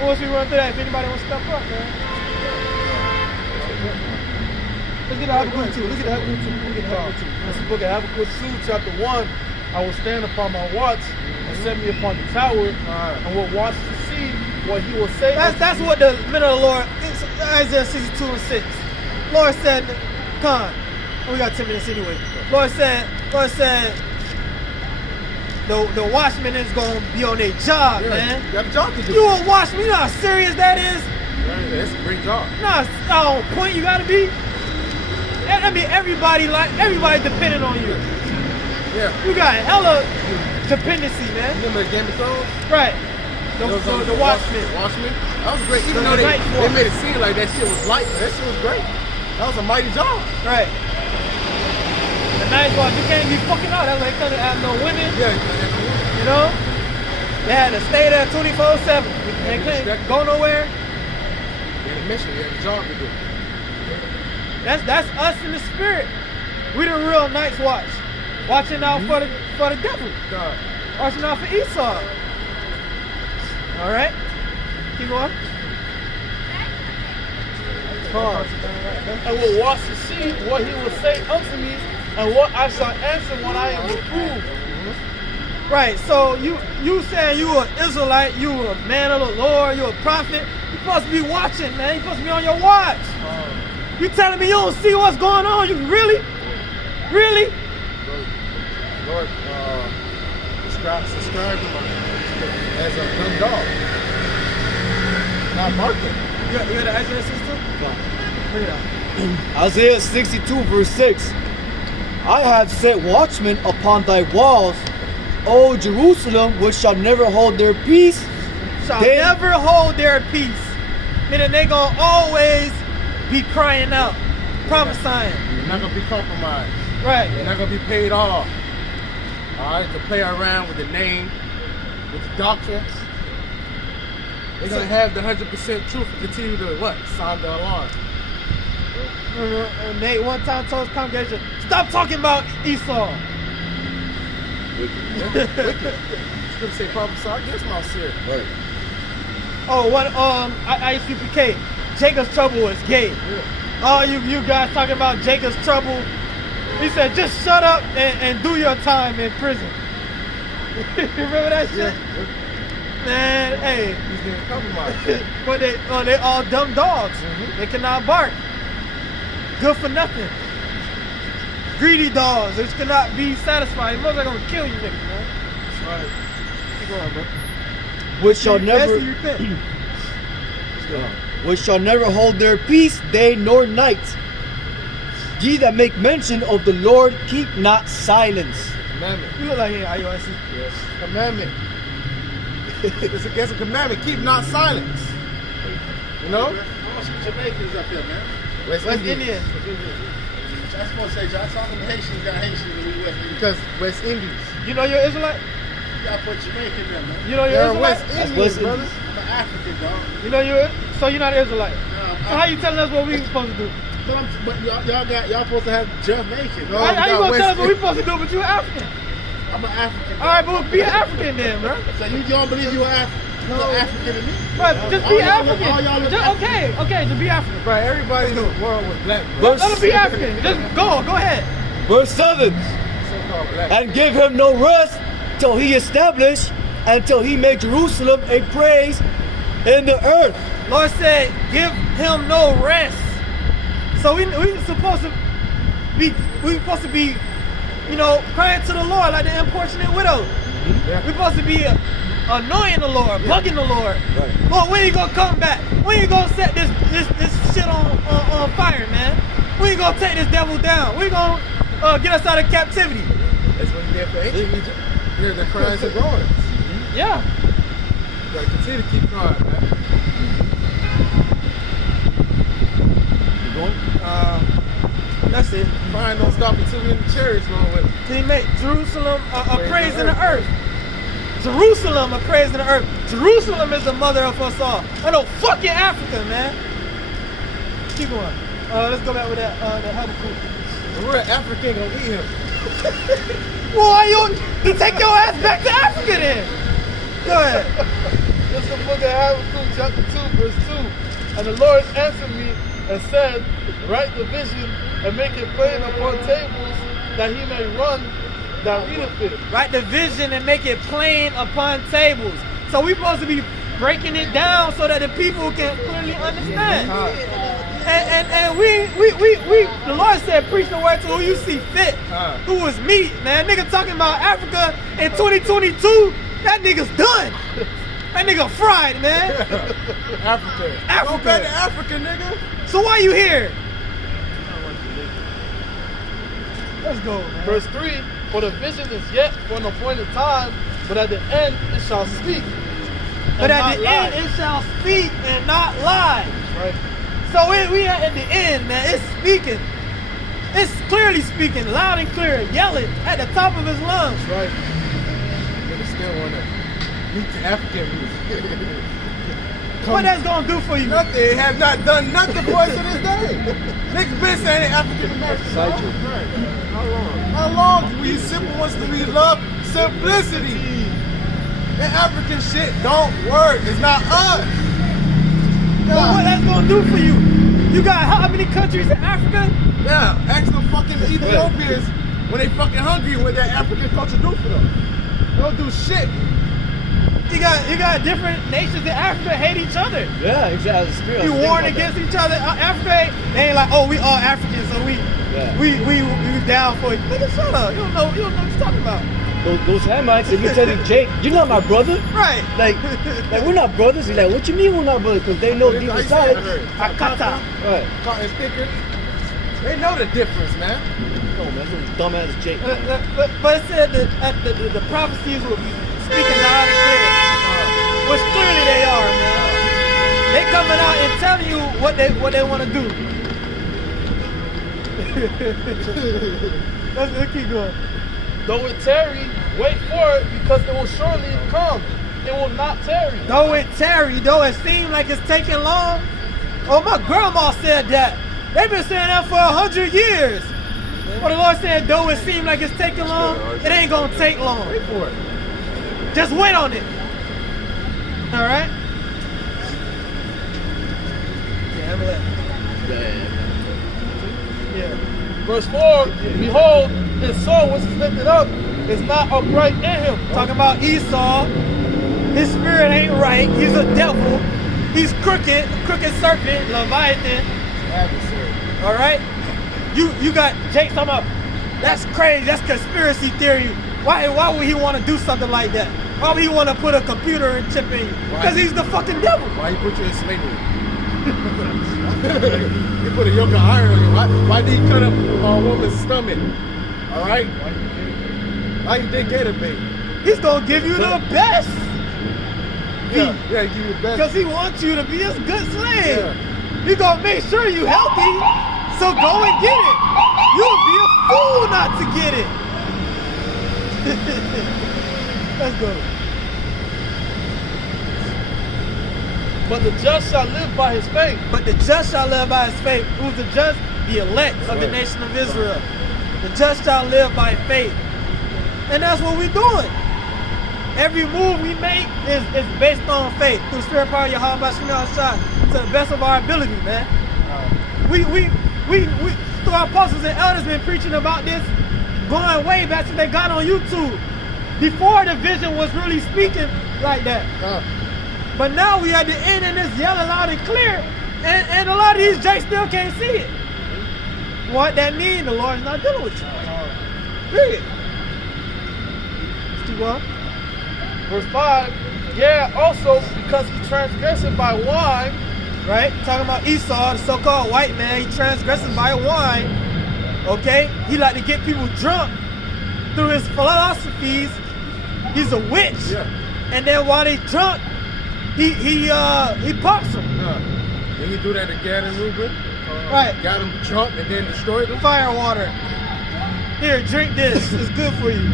Once we run through that, if anybody wants to step up, man. Let's get a Habakkuk 2. Let's get a Habakkuk 2. Let's get a Habakkuk 2. This is the book of Habakkuk 2, chapter 1. I will stand upon my watch and set me upon the tower and will watch to see what he will say. That's what the men of the Lord, it's Isaiah 62 and 6. Lord said, Con, we got 10 minutes anyway. Lord said, the watchman is gonna be on their job, man. You got a job to do. You a watchman, you know how serious that is? That's a great job. Nah, on point you gotta be. I mean, everybody depending on you. Yeah. You got hella dependency, man. Remember the Game of Thrones? Right. The Watchmen. Watchmen? That was great. Even The though they Night Watch. made it seem like that shit was light, but that shit was great. That was a mighty job. Right. The Night Watch, you can't be fucking out. That's why they couldn't have no women. Yeah. You know? They had to stay there 24/7. They couldn't go nowhere. You had a mission. You had a job to do. That's us in the spirit. We the real Night's Watch. Watching out for the devil. God. Watching out for Esau. All right? Keep going. And will watch to see what he will say unto me and what I shall answer when I am reproved. Right, so you saying you an Israelite, you a man of the Lord, you a prophet. You supposed to be watching, man. You supposed to be on your watch. You telling me you don't see what's going on? You really? Really? Lord, subscribe to my as a young dog. Not Martha. You got the Isaiah 62? Bring it out. Isaiah 62 verse 6. I have set watchmen upon thy walls, O Jerusalem, which shall never hold their peace. Shall never hold their peace. Meaning they gonna always be crying out, prophesying. You're not gonna be compromised. Right. You're not gonna be paid off. Alright, to play around with the name, with the doctrines. They're gonna have the 100% truth and continue to what? Sound the alarm. Nate one time told his congregation, stop talking about Esau. Wicked. It's gonna say prophesy against my sin. Right. Oh, ICPK, Jacob's trouble is gay. Yeah. All you guys talking about Jacob's trouble. He said, just shut up and do your time in prison. Remember that shit? Yeah. Man, hey. He's getting compromised. But they all dumb dogs. They cannot bark. Good for nothing. Greedy dogs, which cannot be satisfied. Most are gonna kill you niggas, man. That's right. Keep going, bro. Which shall Yes, never you repent. which shall never hold their peace day nor night. Ye that make mention of the Lord, keep not silence. Commandment. You look like you ain't IUIC. Yes. Commandment. It's against a commandment. Keep not silence. You know? Jamaicans up here, man. West West Indians. Indian. I'm supposed to say, y'all talking Haitians got Haitians and we West Indians. Because West Indies. You know you're Israelite? Y'all put Jamaican there, man. You know you're They're Israelite? West That's Indians, West brother. Indies. I'm an African, dog. You know so you're not Israelite. So how you telling us what we supposed to do? But y'all supposed to have Jamaican. No. dog. How you got gonna West tell us what we supposed to do, but you African? I'm an African. All right, but be an African then, bro. So you don't believe you an African? You an African to me? But just All be y'all look- African. all y'all look Just, African. okay, just be African. Right, everybody in the world was black. Let them be African. Just go ahead. Verse 7. So-called black. And give him no rest till he establish and till he make Jerusalem a praise in the earth. Lord said, give him no rest. So we supposed to be, you know, crying to the Lord like the unfortunate widow. Yeah. We're supposed to be annoying the Lord, bugging the Lord. Right. Lord, when you gonna come back? When you gonna set this shit on fire, man? When you gonna take this devil down? When you gonna get us out of captivity? That's what you get for ancient Egypt. Hear the cries and groanings. Yeah. You gotta continue to keep crying, man. You going? That's it. Crying don't stop until we in the chariots going with it. He made Jerusalem a praise in the earth. Jerusalem a praise in the earth. Jerusalem is the mother of us all. I know fucking Africa, man. Keep going. Let's go back with that Habakkuk. The real African gonna eat him. Well, why you take your ass back to Africa then? Go ahead. This is the book of Habakkuk, chapter 2, verse 2. And the Lord answered me and said, write the vision and make it plain upon tables that he may run that readeth it. Write the vision and make it plain upon tables. So we're supposed to be breaking it down so that the people can clearly understand. And we the Lord said, preach the word to who you see fit, who is meat, man. Nigga talking about Africa in 2022, that nigga's done. That nigga fried, man. Africa. Go back to Africa, nigga. So why you here? Let's go, man. Verse 3, for the vision is yet for an appointed time, but at the end it shall speak. But and at not the lie. end it shall speak and not lie. Right. So we at the end, man. It's speaking. It's clearly speaking, loud and clear, yelling at the top of his lungs. Right. Nigga still wanna meet the African roots. What that's gonna do for you? Nothing. They have not done nothing for us to this day. Niggas been saying they African American. How long? How long? We simple ones that we love simplicity. That African shit don't work. It's not us. So what that's gonna do for you? You got how many countries in Africa? Yeah, ask the fucking Ethiopians when they fucking hungry what that African culture do for them. They don't do shit. You got different nations in Africa hate each other. Yeah, exactly. Spirit. We warn against each other. Africa, they ain't like, oh, we all Africans, so we down for it. Nigga, shut up. You don't know what you're talking about. Those Hamites, if you telling Jake, you're not my brother. Right. Like we're not brothers. He's like, what you mean we're not brothers? Because they know deep inside. Akata. Right. Cotton sticker. They know the difference, man. Oh man, that's dumbass Jake. But it said that the prophecies will be speaking loud and clear. Which clearly they are, man. They coming out and telling you what they want to do. Let's keep going. Though it tarry, wait for it, because it will surely come. It will not tarry. Though it tarry, though it seems like it's taking long. Oh, my grandma said that. They've been saying that for 100 years. Well, the Lord said, though it seems like it's taking long, it ain't gonna take long. Wait for it. Just wait on it. All right? Yeah. Verse 4, behold, his soul which is lifted up is not upright in him. Talking about Esau. His spirit ain't right. He's a devil. He's crooked, crooked serpent, Leviathan. All right? You got Jake talking about, that's crazy, that's conspiracy theory. Why would he want to do something like that? Why would he want to put a computer and chip in you? Because he's the fucking devil. Why he put you in slavery? He put a yoke of iron on you. Why did he cut up a woman's stomach? All right? Why you think Gator bait? He's going to give you the best. Yeah, give you the best. Because he wants you to be a good slave. Yeah. He's going to make sure you healthy. So go and get it. You'll be a fool not to get it. Let's go. But the just shall live by his faith. But the just shall live by his faith. Who's the just? The elect of the nation of Israel. The just shall live by faith. And that's what we're doing. Every move we make is based on faith. Through the spirit power of Yahweh to the best of our ability, man. We through our apostles and elders been preaching about this going way back since they got on YouTube. Before the vision was really speaking like that. But now we at the end and it's yelling loud and clear. And a lot of these Jakes still can't see it. What that mean? The Lord's not dealing with you. Period. Let's keep on. Verse 5, yeah, also because he transgressed by wine. Right? Talking about Esau, the so-called white man, he transgressing by wine. Okay? He like to get people drunk through his philosophies. He's a witch. Yeah. And then while they drunk, he pops them. Then he do that to Gad and Reuben. Right. Got them drunk and then destroyed them. Fire water. Here, drink this. It's good for you.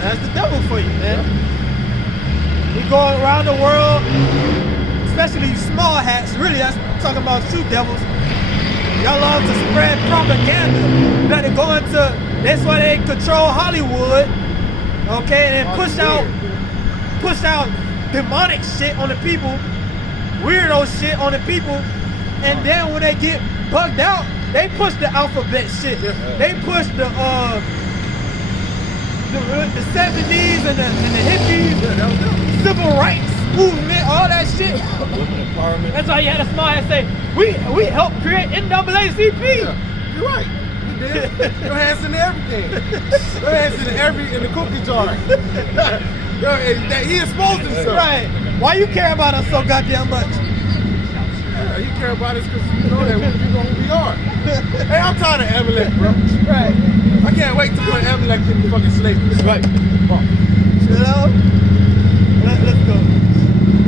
That's the devil for you, man. We going around the world, especially these small hats. Really, that's talking about two devils. Y'all love to spread propaganda. Like they go into, that's why they control Hollywood, okay, and push out demonic shit on the people, weirdo shit on the people, and then when they get bugged out, they push the alphabet shit. They push the 70s and the hippies, civil rights movement, all that shit. That's why you had a smile and say, we helped create NAACP. Yeah, you're right. You did. Your hands in everything. Your hands in the cookie jar. He exposed himself. Right. Why you care about us so goddamn much? Yeah, you care about us because you know that you know who we are. Hey, I'm tired of Amalek, bro. Right. I can't wait to put Amalek in the fucking slavery. Right. You know? Let's go.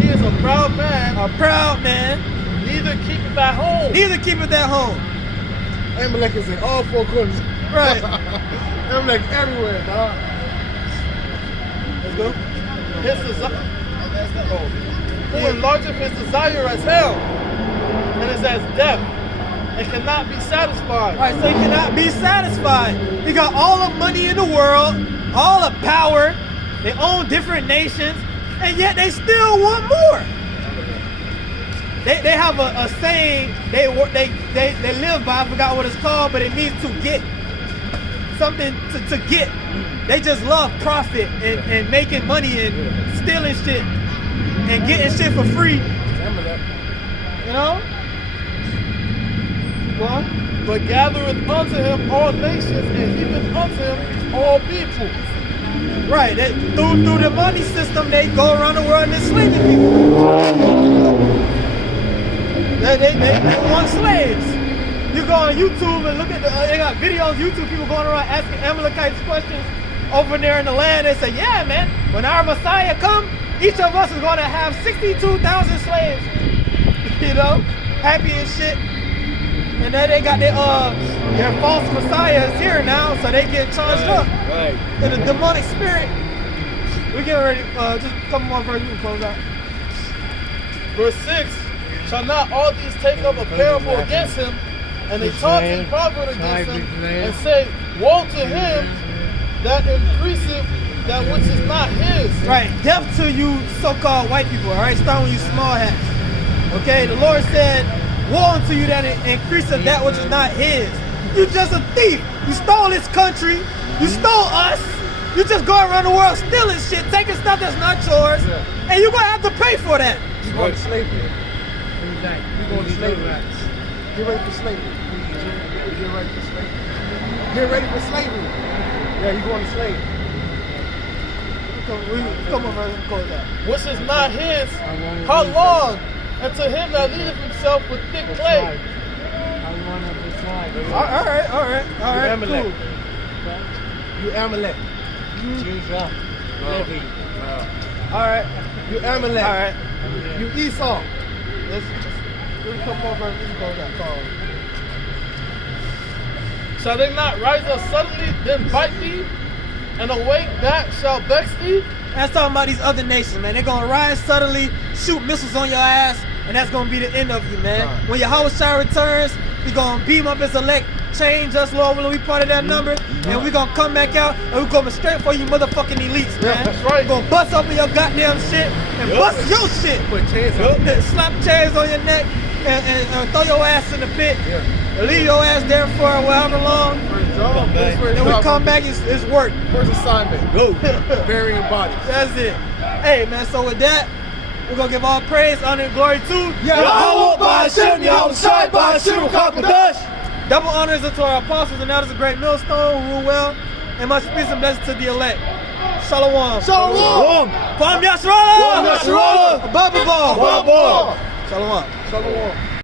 He is a proud man, A proud man, neither keepeth at home. neither keepeth at home. Amalek is in all four corners. Right. Amalek everywhere, dog. Let's go. His desire, who enlargeth his desire as hell, and is as death, and cannot be satisfied. All right, so he cannot be satisfied. He got all the money in the world, all the power. They own different nations, and yet they still want more. They have a saying they live by. I forgot what it's called, but it means to get something to get. They just love profit and making money and stealing shit and getting shit for free. Amalek. You know? Go on. But gathereth unto him all nations, and heapeth unto him all people. Right, through the money system, they go around the world and enslaving people. They want slaves. You go on YouTube and look at they got videos, YouTube people going around asking Amalekites questions over there in the land. They say, yeah, man, when our Messiah come, each of us is going to have 62,000 slaves. You know, happy and shit. And then they got their false messiahs here now, so they get charged up. Right. In the demonic spirit. We get ready, just a couple more verses and close out. Verse 6, shall not all these take up a parable against him, and a taunting proverb against him, and say, woe to him that increaseth that which is not his. Right, death to you so-called white people, all right? Starting with you small hats. Okay, the Lord said, woe unto you that increaseth that which is not his. You just a thief. You stole this country. You stole us. You just go around the world stealing shit, taking stuff that's not yours, and you're gonna have to pay for that. You're going to slavery. You're going to slavery. Get ready for slavery. Get ready for slavery. Get ready for slavery. Yeah, you're going to slavery. Come on, man, close out. Which is not his, how long? And to him that leadeth himself with thick clay. All right, Amalek. cool. You Amalek. All right, You Amalek. all right. You Esau. Let's do a couple more verses and close out. Shall they not rise up suddenly, then bite thee, and awake that shall vex thee? That's talking about these other nations, man. They're gonna rise suddenly, shoot missiles on your ass, and that's gonna be the end of you, man. When Yahushua returns, we gonna beam up his elect, change us, Lord, when we part of that number, and we gonna come back out, and we coming straight for you motherfucking elites, man. That's right. We gonna bust open your goddamn shit, and bust your shit. Put chains on. Slap chairs on your neck, and throw your ass in the pit. And leave your ass there for however long. Then we come back, it's work. First assignment. Go. Burying bodies. That's it. Hey, man, so with that, we're going to give all praise, honor, and glory to Yahweh Ba'Shem, Yahushai Ba'Shem, Kakadash. double honors unto our apostles and elders, a great millstone who rule well, and much peace and blessings to the elect. Shalom. Shalom. Kwam Yasharala. Kwam Yasharala. Baba Ball. Baba Ball. Shalom. Shalom.